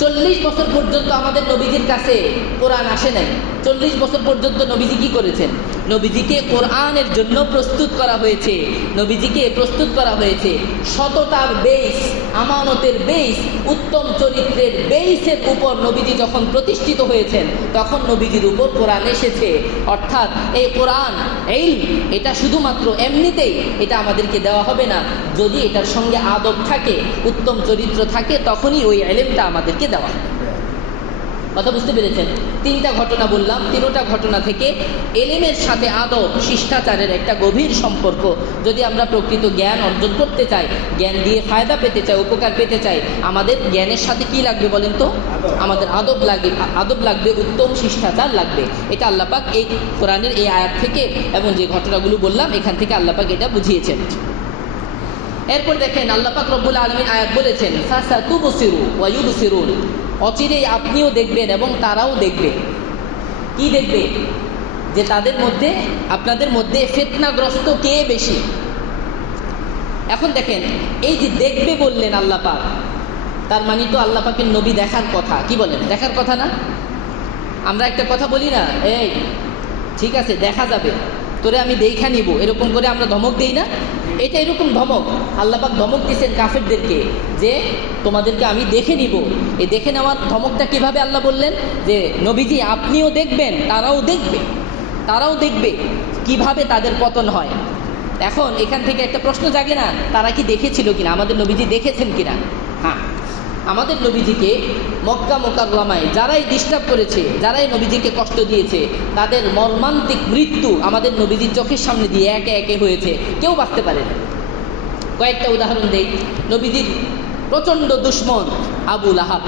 40 বছর পর্যন্ত আমাদের নবীজির কাছে কোরআন আসে নাই। 40 বছর পর্যন্ত নবীজি কি করেছেন? নবীজিকে কোরআনের জন্য প্রস্তুত করা হয়েছে, নবীজিকে প্রস্তুত করা হয়েছে সততার বেস, আমানতের বেস, উত্তম চরিত্রের বেসের উপর নবীজি যখন প্রতিষ্ঠিত হয়েছেন তখন নবীজির উপর কোরআন এসেছে। অর্থাৎ এই কোরআন এটা শুধুমাত্র এমনিতেই এটা আমাদেরকে দেওয়া হবে না, যদি এটার সঙ্গে আদব থাকে, উত্তম চরিত্র থাকে, তখনই ওই ইলমটা আমাদেরকে দেওয়া। কথা বুঝতে পেরেছেন? 3টা ঘটনা বললাম, 3টা ঘটনা থেকে এলেমের সাথে আদব শিষ্টাচারের একটা গভীর সম্পর্ক। যদি আমরা প্রকৃত জ্ঞান অর্জন করতে চাই, জ্ঞান দিয়ে ফায়দা পেতে চাই, উপকার পেতে চাই, আমাদের জ্ঞানের সাথে কি লাগবে বলেন তো? আমাদের আদব লাগবে, উত্তম শিষ্টাচার লাগবে। এটা আল্লাহ পাক এই কোরআনের এই আয়াত থেকে এবং যে ঘটনাগুলো বললাম এখান থেকে আল্লাহ পাক এটা বুঝিয়েছেন। এরপর দেখেন আল্লাহ পাক রব্বুল আলামিন আয়াত বলেছেন ফাসাতুবসিরু ওয়া ইউবসিরুন, অচিরেই আপনিও দেখবেন এবং তারাও দেখবে। কি দেখবে? যে তাদের মধ্যে, আপনাদের মধ্যে ফিতনাগ্রস্ত কে বেশি। এখন দেখেন এই যে দেখবে বললেন আল্লাহ পাক, তার মানে তো আল্লাহ পাকের নবী দেখার কথা। কি বলেন? দেখার কথা না? আমরা একটা কথা বলি না, এই ঠিক আছে দেখা যাবে, তোরে আমি দেখা নিব, এরকম করে আমরা ধমক দেই না? এটা এরকম ধমক। আল্লাহ পাক ধমক দিয়েছেন কাফেরদেরকে যে তোমাদেরকে আমি দেখে নিব। এই দেখে নেওয়ার ধমকটা কিভাবে আল্লাহ বললেন? যে নবীজি আপনিও দেখবেন, তারাও দেখবে। কিভাবে তাদের পতন হয়। এখন এখান থেকে একটা প্রশ্ন জাগে না, তারা কি দেখেছিল কিনা, আমাদের নবীজি দেখেছেন কিনা? হ্যাঁ, আমাদের নবীজিকে মক্কা মোকাররমায় যারাই ডিস্টার্ব করেছে, যারাই নবীজিকে কষ্ট দিয়েছে, তাদের মর্মান্তিক মৃত্যু আমাদের নবীজির চোখের সামনে দিয়ে একে একে হয়েছে, কেউ বাঁচতে পারে না। কয়েকটা উদাহরণ দেই। নবীজির প্রচণ্ড দুশমন আবু লাহাব,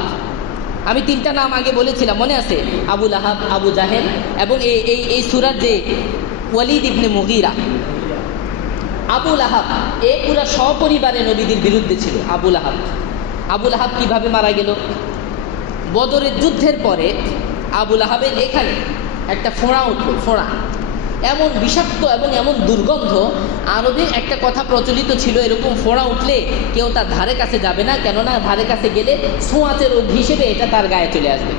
আমি 3টা নাম আগে বলেছিলাম, মনে আছে? আবু লাহাব, আবু জাহেল এবং এই সূরার যে ওয়ালিদ ইবনে মুগীরা। আবু লাহাব পুরা সপরিবারে নবীদের বিরুদ্ধে ছিল। আবু লাহাব কিভাবে মারা গেল? বদরের যুদ্ধের পরে আবু লাহাবের এখানে একটা ফোঁড়া উঠল, ফোঁড়া এমন বিষাক্ত এবং এমন দুর্গন্ধ। আরবে একটা কথা প্রচলিত ছিল, এরকম ফোঁড়া উঠলে কেউ তার ধারে কাছে যাবে না, কেননা ধারে কাছে গেলে ছোঁয়াচে রোগ হিসেবে এটা তার গায়ে চলে আসবে।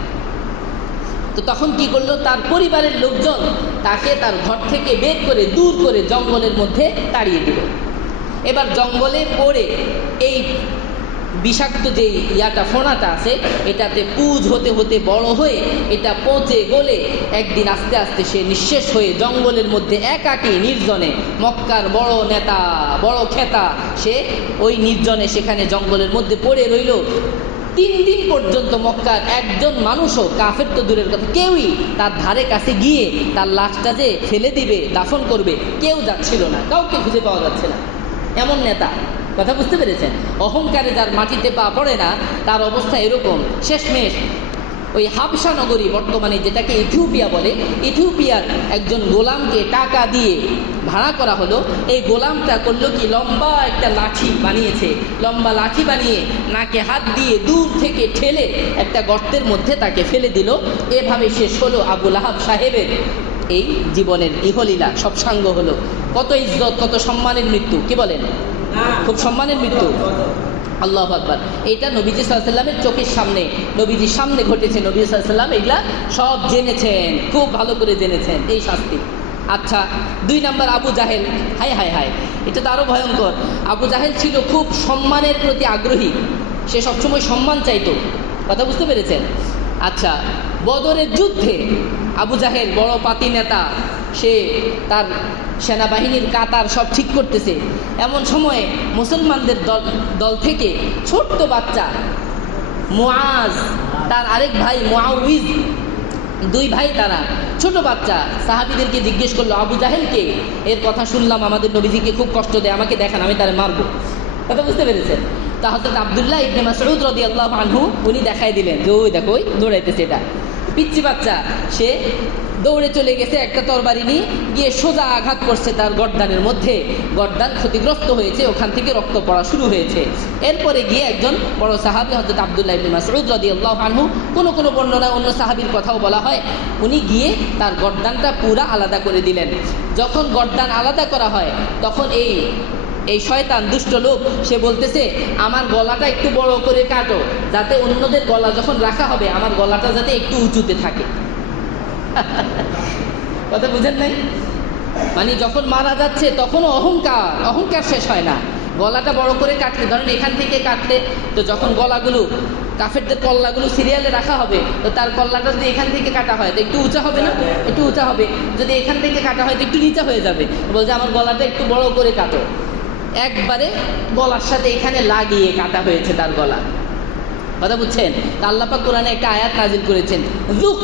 তো তখন কি করলো, তার পরিবারের লোকজন তাকে তার ঘর থেকে বের করে দূর করে জঙ্গলের মধ্যে তাড়িয়ে দিল। এবার জঙ্গলে পড়ে এই বিষাক্ত যে ফোঁড়াটা আছে, এটাতে পুঁজ হতে হতে বড় হয়ে এটা পচে গলে একদিন আস্তে আস্তে সে নিঃশেষ হয়ে জঙ্গলের মধ্যে একাকী নির্জনে, মক্কার বড় নেতা, বড় খেতা, সে ওই নির্জনে সেখানে জঙ্গলের মধ্যে পড়ে রইল। 3 দিন পর্যন্ত মক্কার একজন মানুষও, কাফের তো দূরের কথা, কেউই তার ধারে কাছে গিয়ে তার লাশটা যে ফেলে দিবে, দাফন করবে, কেউ যাচ্ছিল না, কাউকে খুঁজে পাওয়া যাচ্ছে না। এমন নেতা, কথা বুঝতে পেরেছেন? অহংকারে যার মাটিতে পা পড়ে না, তার অবস্থা এরকম। শেষমেশ ওই হাবশা নগরী, বর্তমানে যেটাকে ইথিওপিয়া বলে, ইথিওপিয়ার একজন গোলামকে টাকা দিয়ে ভাড়া করা হলো। এই গোলামটা করলো কি, লম্বা একটা লাঠি বানিয়েছে, লম্বা লাঠি বানিয়ে নাকে হাত দিয়ে দূর থেকে ঠেলে একটা গর্তের মধ্যে তাকে ফেলে দিল। এভাবে শেষ হলো আবু লাহাব সাহেবের এই জীবনের ইহলীলা, সব সাঙ্গ হলো। কত ইজ্জত, কত সম্মানের মৃত্যু, কি বলেন? খুব সম্মানের মৃত্যু। আল্লাহু আকবার। এটা নবীজি সাল্লাল্লাহু আলাইহি ওয়াসাল্লামের চোখের সামনে, নবীজির সামনে ঘটেছে। নবী সাল্লাল্লাহু আলাইহি ওয়াসাল্লাম এগুলা সব জেনেছেন, খুব ভালো করে জেনেছেন এই শাস্তি। আচ্ছা, 2 নাম্বার আবু জাহেল। হায় হায় হায়, এটা তো আরও ভয়ঙ্কর। আবু জাহেল ছিল খুব সম্মানের প্রতি আগ্রহী, সে সবসময় সম্মান চাইতো, কথা বুঝতে পেরেছেন? আচ্ছা, বদরের যুদ্ধে আবু জাহেল বড় পাতি নেতা, সে তার সেনাবাহিনীর কাতার সব ঠিক করতেছে। এমন সময়ে মুসলমানদের দল থেকে ছোট্ট বাচ্চা মুআজ, তার আরেক ভাই মুআউইজ, 2 ভাই, তারা ছোট বাচ্চা সাহাবীদেরকে জিজ্ঞেস করলো, আবু জাহেলকে, এর কথা শুনলাম আমাদের নবীজিকে খুব কষ্ট দেয়, আমাকে দেখান, আমি তারে মারবো, কথা বুঝতে পেরেছেন? তা হযরত আব্দুল্লাহ ইবনে মাসউদ রাদিয়াল্লাহু আনহু উনি দেখাই দিলেন যে ওই দেখো, ওই দৌড়াইতেছে, এটা পিচ্চি বাচ্চা, সে দৌড়ে চলে গেছে, একটা তরবারি নিয়ে গিয়ে সোজা আঘাত করছে তার গর্দানের মধ্যে। গর্দান ক্ষতিগ্রস্ত হয়েছে, ওখান থেকে রক্ত পড়া শুরু হয়েছে। এরপরে গিয়ে একজন বড় সাহাবী হযরত আব্দুল্লাহ ইবনে মাসউদ রাদিয়াল্লাহু আনহু, কোনো বর্ণনায় অন্য সাহাবীর কথাও বলা হয়, উনি গিয়ে তার গর্দানটা পুরা আলাদা করে দিলেন। যখন গর্দান আলাদা করা হয়, তখন এই শয়তান দুষ্ট লোক সে বলতেছে, আমার গলাটা একটু বড় করে কাটো, যাতে অন্যদের গলা যখন রাখা হবে আমার গলাটা যাতে একটু উঁচুতে থাকে। কথা বুঝেন নাই? মানে যখন মারা যাচ্ছে তখনও অহংকার শেষ হয় না। গলাটা বড় করে কাটলে, ধরেন এখান থেকে কাটলে, তো যখন গলাগুলো, কাফেরদের কল্লাগুলো সিরিয়ালে রাখা হবে, তো তার কল্লাটা যদি এখান থেকে কাটা হয় তো একটু উঁচা হবে না? একটু উঁচা হবে। যদি এখান থেকে কাটা হয় তো একটু নিচা হয়ে যাবে। বলছে আমার গলাটা একটু বড় করে কাটো। একবারে গলার সাথে এখানে লাগিয়ে কাটা হয়েছে তার গলা, কথা বুঝছেন? তা আল্লাহ পাক কোরআনে একটা আয়াত নাজিল করেছেন, যুক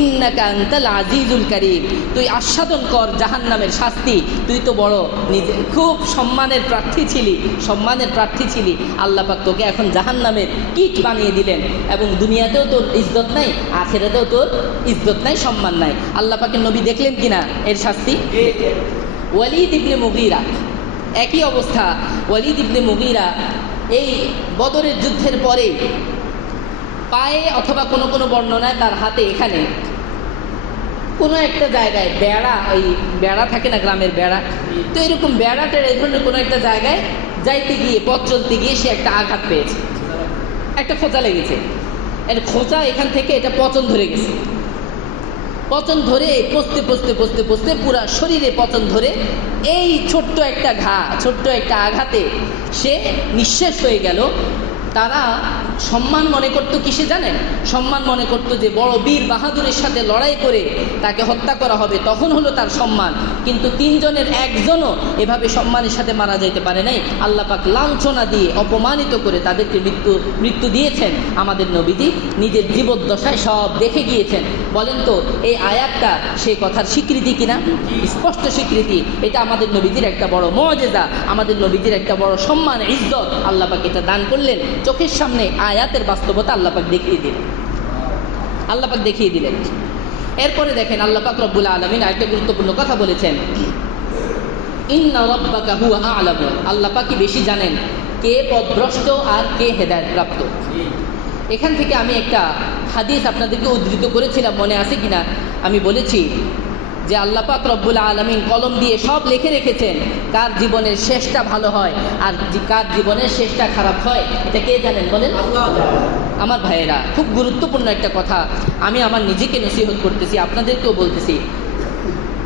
ইন্নাকা আনতাল আজিজুল কারীম, তুই আস্বাদন কর জাহান্নামের শাস্তি, তুই তো বড় নিজে খুব সম্মানের প্রার্থী ছিলি, আল্লাহ পাক তোকে এখন জাহান্নামের কীট বানিয়ে দিলেন, এবং দুনিয়াতেও তোর ইজ্জত নাই, আখিরাতেও তোর ইজ্জত নাই, সম্মান নাই। আল্লাহ পাকের নবী দেখলেন কিনা এর শাস্তি? ওয়ালিদ ইবনে মুগীরা, একই অবস্থা। ওয়ালিদ ইবনে মুগীরা এই বদরের যুদ্ধের পরে পায়ে অথবা কোনো বর্ণনায় তার হাতে এখানে কোনো একটা জায়গায় বেড়া থাকে না, গ্রামের বেড়া, তো এরকম বেড়াটার এই ধরনের কোনো একটা জায়গায় যাইতে গিয়ে, পথ চলতে গিয়ে সে একটা আঘাত পেয়েছে, একটা খোঁচা লেগেছে। এর খোঁচা এখান থেকে এটা পচন ধরে গেছে। পচন ধরে পচতে পুরা শরীরে পচন ধরে এই ছোট্ট একটা আঘাতে সে নিঃশেষ হয়ে গেল। তারা সম্মান মনে করতো কিসে জানেন? সম্মান মনে করতো যে বড় বীর বাহাদুরের সাথে লড়াই করে তাকে হত্যা করা হবে, তখন হলো তার সম্মান। কিন্তু 3 জনের একজনও এভাবে সম্মানের সাথে মারা যেতে পারে নাই। আল্লাহ পাক লাঞ্ছনা দিয়ে অপমানিত করে তাদেরকে মৃত্যু দিয়েছেন। আমাদের নবীজি নিজের জীবদ্দশায় সব দেখে গিয়েছেন। বলেন তো এই আয়াতটা সেই কথার স্বীকৃতি কিনা? স্পষ্ট স্বীকৃতি। এটা আমাদের নবীজির একটা বড় মুআজিজা, আমাদের নবীজির একটা বড় সম্মান, ইজ্জত। আল্লাহ পাক এটা দান করলেন। চোখের সামনে আয়াতের বাস্তবতা আল্লাহ পাক দেখিয়ে দিলেন, আল্লাহ পাক দেখিয়ে দিলেন। এরপরে দেখেন আল্লাহ পাক রব্বুল আলামিন আরেকটা গুরুত্বপূর্ণ কথা বলেছেন, ইন্না রাব্বাকা হুয়া আ'লামু। আল্লাহ পাকই বেশি জানেন কে পথভ্রষ্ট আর কে হেদায়েত প্রাপ্ত। এখান থেকে আমি একটা হাদিস আপনাদেরকে উদ্ধৃত করেছিলাম, মনে আছে কিনা? আমি বলেছি যে আল্লাহ পাক রব্বুল আলামিন কলম দিয়ে সব লিখে রেখেছেন, কার জীবনের শেষটা ভালো হয় আর কার জীবনের শেষটা খারাপ হয়, এটা কে জানেন বলেন? আমার ভাইয়েরা, খুব গুরুত্বপূর্ণ একটা কথা আমি আমার নিজেকে নসিহত করতেছি, আপনাদেরকেও বলতেছি।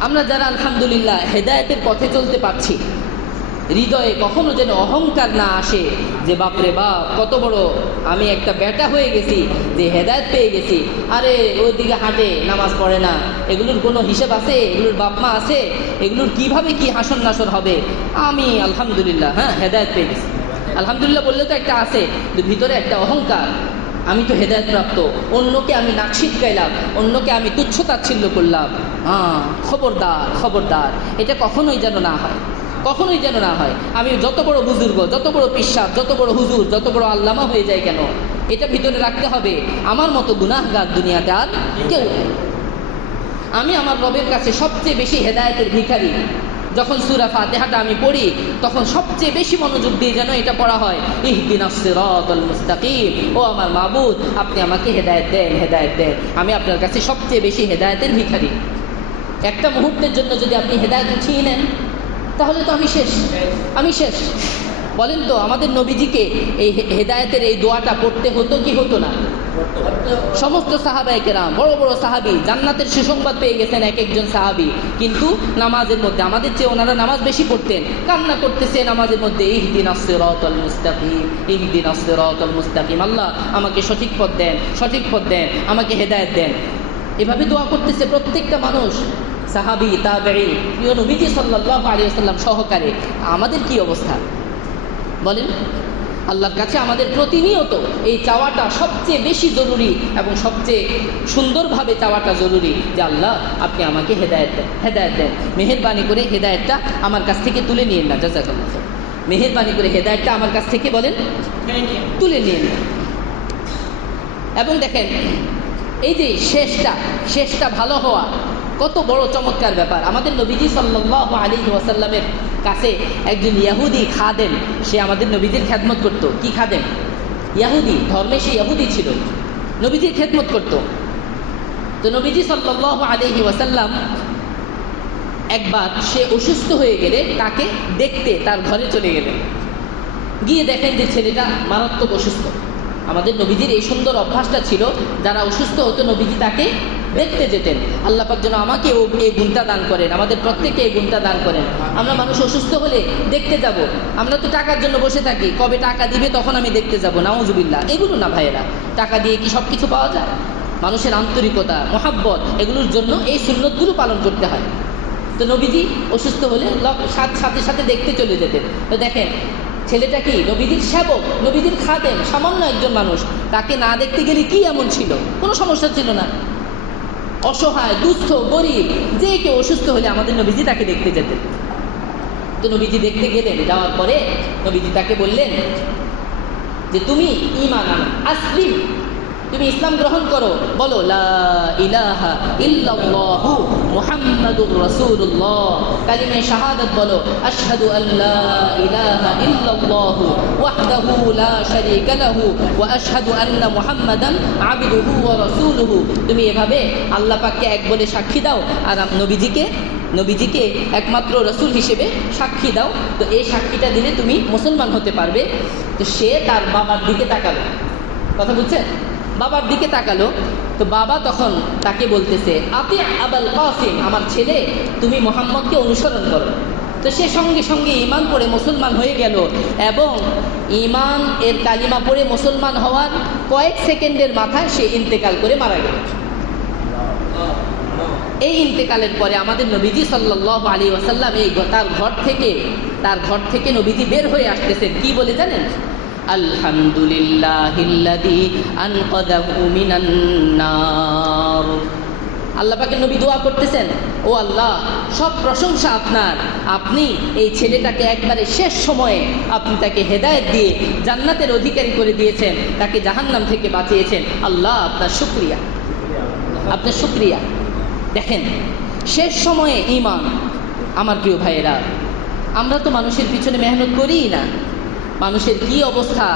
আমরা যারা আলহামদুলিল্লাহ হেদায়েতের পথে চলতে পারছি, হৃদয়ে কখনো যেন অহংকার না আসে যে বাপরে বাপ কত বড় আমি একটা বেটা হয়ে গেছি, যে হেদায়েত পেয়ে গেছি। আরে ওইদিকে হাঁটে, নামাজ পড়ে না, এগুলোর কোনো হিসেব আছে? এগুলোর বাপ মা আছে? এগুলোর কিভাবে কি হাসন নাসর হবে? আমি আলহামদুলিল্লাহ হেদায়েত পেয়ে গেছি। আলহামদুলিল্লাহ বললে তো একটা আছে, কিন্তু ভিতরে একটা অহংকার, আমি তো হেদায়েত প্রাপ্ত, অন্যকে আমি নাক ছিটকাইলাম, অন্যকে আমি তুচ্ছতাচ্ছিল্য করলাম। খবরদার খবরদার, এটা কখনোই যেন না হয়, কখনোই যেন না হয়। আমি যত বড় বুজুর্গ, যত বড় পিশাচ, যত বড় হুজুর, যত বড় আল্লামা হয়ে যায় কেন, এটা ভিতরে রাখতে হবে, আমার মতো গুনাহগার দুনিয়াতে আর কেউ নেই। আমি আমার রবের কাছে সবচেয়ে বেশি হেদায়েতের ভিখারি। যখন সূরা ফাতিহাটা আমি পড়ি তখন সবচেয়ে বেশি মনোযোগ দিয়ে যেন এটা পড়া হয়, ইহদিনাস সিরাতাল মুস্তাকিম। ও আমার মাবুদ, আপনি আমাকে হেদায়েত দেন, হেদায়েত দেন। আমি আপনার কাছে সবচেয়ে বেশি হেদায়েতের ভিখারি। একটা মুহূর্তের জন্য যদি আপনি হেদায়েত উঠিয়ে নেন তাহলে তো আমি শেষ, আমি শেষ। বলেন তো আমাদের নবীজিকে এই হেদায়েতের এই দোয়াটা পড়তে হতো কি হতো না? সমস্ত সাহাবায়ে কেরাম, বড় বড় সাহাবী, জান্নাতের সুসংবাদ পেয়ে গেছেন এক একজন সাহাবী, কিন্তু নামাজের মধ্যে আমাদের চেয়ে ওনারা নামাজ বেশি পড়তেন, কান্না করতেছে নামাজের মধ্যে, ইহদিনাস সিরাতাল মুস্তাকিম, ইহদিনাস সিরাতাল মুস্তাকিম। আল্লাহ আমাকে সঠিক পথ দেন, সঠিক পথ দেন, আমাকে হেদায়েত দেন। এভাবে দোয়া করতেছে প্রত্যেকটা মানুষ, সাহাবী, তাবেঈ, প্রিয় নবীজি সাল্লাল্লাহু আলাইহি ওয়াসাল্লাম সহকারে। আমাদের কি অবস্থা বলেন? আল্লাহর কাছে আমাদের প্রতিনিয়ত এই চাওয়াটা সবচেয়ে বেশি জরুরি এবং সবচেয়ে সুন্দরভাবে চাওয়াটা জরুরি যে আল্লাহ আপনি আমাকে হেদায়েত দেন, হেদায়েত দেন। মেহেরবানি করে হেদায়েতটা আমার কাছ থেকে তুলে নিয়েন না, জাযাকাল্লাহ। মেহেরবানি করে হেদায়েতটা আমার কাছ থেকে বলেন তুলে নিয়েন না। এবং দেখেন এই যে শেষটা ভালো হওয়া কত বড় চমৎকার ব্যাপার। আমাদের নবীজি সাল্লাল্লাহু আলাইহি ওয়াসাল্লামের কাছে একজন ইহুদি খাদেম, সে আমাদের নবীজির খেদমত করত। কি খাদেম? ইহুদি ধর্মে সে ইহুদি ছিল, নবীজির খেদমত করত। তো নবীজি সাল্লাল্লাহু আলাইহি ওয়াসাল্লাম একবার সে অসুস্থ হয়ে গেলে তাকে দেখতে তার ঘরে চলে গেলেন। গিয়ে দেখেন যে ছেলেটা মারাত্মক অসুস্থ। আমাদের নবীজির এই সুন্দর অভ্যাসটা ছিল, যারা অসুস্থ হতো নবীজি তাকে দেখতে যেতেন। আল্লাহ পাক যেন আমাকে এই গুণটা দান করেন, আমাদের প্রত্যেকে এই গুণটা দান করেন। আমরা মানুষ অসুস্থ হলে দেখতে যাব, আমরা তো টাকার জন্য বসে থাকি, কবে টাকা দিবে তখন আমি দেখতে যাব, নাউজুবিল্লাহ। এগুলো না ভাইয়েরা, টাকা দিয়ে কি সব কিছু পাওয়া যায়? মানুষের আন্তরিকতা, মহাব্বত, এগুলোর জন্য এই সুন্নতগুলো পালন করতে হয়। তো নবীজি অসুস্থ হলে সাথে সাথে দেখতে চলে যেতেন। তো দেখেন ছেলেটা কি নবীজির সেবক, নবীজির খাদেম, সামান্য একজন মানুষ, তাকে না দেখতে গেলে কি এমন ছিল? কোনো সমস্যা ছিল না। অসহায়, দুস্থ, গরিব, যে কেউ অসুস্থ হলে আমাদের নবীজি তাকে দেখতে যেতেন। তো নবীজি দেখতে গেলেন, যাওয়ার পরে নবীজি তাকে বললেন যে তুমি ঈমান আনো, আসলিম, তুমি ইসলাম গ্রহণ করো, বলো লা ইলাহা ইল্লাল্লাহু মুহাম্মাদুর রাসূলুল্লাহ, কালিমে শাহাদাত বলো, আশহাদু আল্লা ইলাহা ইল্লাল্লাহু ওয়াহদাহু লা শারীকা লাহু ওয়া আশহাদু আন্না মুহাম্মাদান আবদুহু ওয়া রাসূলুহু। তুমি এভাবে আল্লাহ পাককে এক বলে সাক্ষী দাও আর নবীজিকে একমাত্র রসুল হিসেবে সাক্ষী দাও। তো এই সাক্ষীটা দিলে তুমি মুসলমান হতে পারবে। তো সে তার বাবার দিকে তাকালো, কথা বুঝছেন? বাবার দিকে তাকালো। তো বাবা তখন তাকে বলতেছে, আতি আবুল কাসিম, আমার ছেলে তুমি মুহাম্মদকে অনুসরণ করো। তো সে সঙ্গে সঙ্গে ঈমান পড়ে মুসলমান হয়ে গেল এবং ঈমান এর কালিমা পড়ে মুসলমান হওয়ার কয়েক সেকেন্ডের মাথায় সে ইন্তেকাল করে মারা গেল। এই ইন্তেকালের পরে আমাদের নবীজি সাল্লাল্লাহু আলাইহি ওয়াসাল্লাম তার ঘর থেকে নবীজি বের হয়ে আসতেছেন, কি বলে জানেন? আলহামদুলিল্লাহিল্লাযী আনকাযাহু মিনান নার। আল্লাহ পাকের নবী দোয়া করতেছেন, ও আল্লাহ, সব প্রশংসা আপনার, আপনি এই ছেলেটাকে একবারে শেষ সময়ে আপনি তাকে হেদায়েত দিয়ে জান্নাতের অধিকারী করে দিয়েছেন, তাকে জাহান্নাম থেকে বাঁচিয়েছেন। আল্লাহ আপনার শুকরিয়া, আপনার শুকরিয়া। দেখেন, শেষ সময়ে ঈমান। আমার প্রিয় ভাইয়েরা, আমরা তো মানুষের পিছনে মেহনত করিই না। মানুষের কি অবস্থা,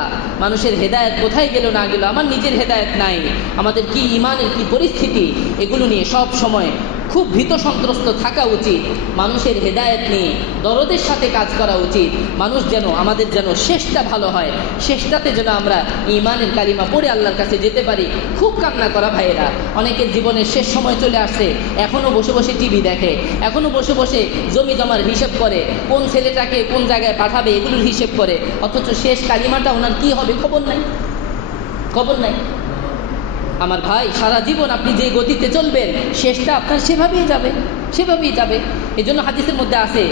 মানুষের হেদায়েত কোথায় গেল না গেল, আমার নিজের হেদায়েত নাই, আমাদের কি ঈমানের কি পরিস্থিতি, এগুলো নিয়ে সব সময় খুব ভীত সন্ত্রস্ত থাকা উচিত। মানুষের হেদায়েত নিয়ে দরদের সাথে কাজ করা উচিত। মানুষ যেন, আমাদের যেন শেষটা ভালো হয়, শেষটাতে যেন আমরা ঈমানের কালিমা পড়ে আল্লাহর কাছে যেতে পারি। খুব কান্না করা ভাইয়েরা, অনেকের জীবনের শেষ সময় চলে আসছে, এখনও বসে বসে টিভি দেখে, এখনও বসে বসে জমি জমার হিসেব করে, কোন ছেলেটাকে কোন জায়গায় পাঠাবে এগুলোর হিসেব করে, অথচ শেষ কালিমাটা ওনার কি হবে খবর নাই, খবর নাই। আমার ভাই, সারা জীবন আপনি যে গতিতে চলবেন, শেষটা আপনার সেভাবেই যাবে, সেভাবেই যাবে। এই জন্য হাদিসের মধ্যে আছে,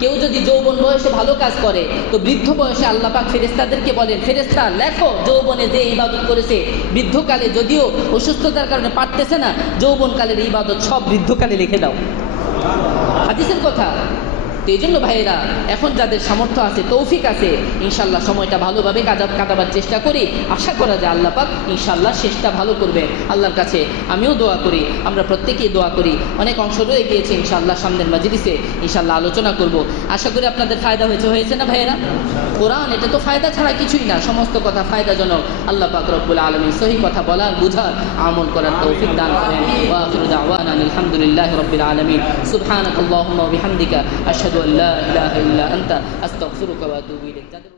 কেউ যদি যৌবন বয়সে ভালো কাজ করে তো বৃদ্ধ বয়সে আল্লাহ পাক ফেরেশতাদেরকে বলেন, ফেরেশতা লেখো যৌবনে যে ইবাদত করেছে, বৃদ্ধকালে যদিও অসুস্থতার কারণে পারতেছে না, যৌবনকালের ইবাদত সব বৃদ্ধকালে লিখে দাও। হাদিসের কথা। তো এই জন্য ভাইয়েরা, এখন যাদের সামর্থ্য আছে, তৌফিক আছে, ইনশাল্লাহ সময়টা ভালোভাবে কাটাবার চেষ্টা করি। আশা করা যায় আল্লাহ পাক ইনশাল্লাহ শেষটা ভালো করবে। আল্লাহর কাছে আমিও দোয়া করি, আমরা প্রত্যেকেই দোয়া করি। অনেক অংশ রয়ে গিয়েছে, ইনশাল্লাহ সামনের মাজলিসে ইনশাল্লাহ আলোচনা করব। আশা করি আপনাদের ফায়দা হয়েছে না ভাইয়েরা? কোরআন এটা তো ফায়দা ছাড়া কিছুই না, সমস্ত কথা ফায়দাজনক। আল্লাহ পাক রব্বুল আলামিন সহি কথা বলার, বুঝার, আমল করার তৌফিক দান করেন। ওয়া আখিরু দাওয়ানা আলহামদুলিল্লাহি রাব্বিল আলামিন। সুবহানাকাল্লাহুম্মা ওয়া বিহামদিকা আশহাদু আল্লা ইলাহা ইল্লা আনতা আস্তাগফিরুকা ওয়া আতুবু ইলাইক।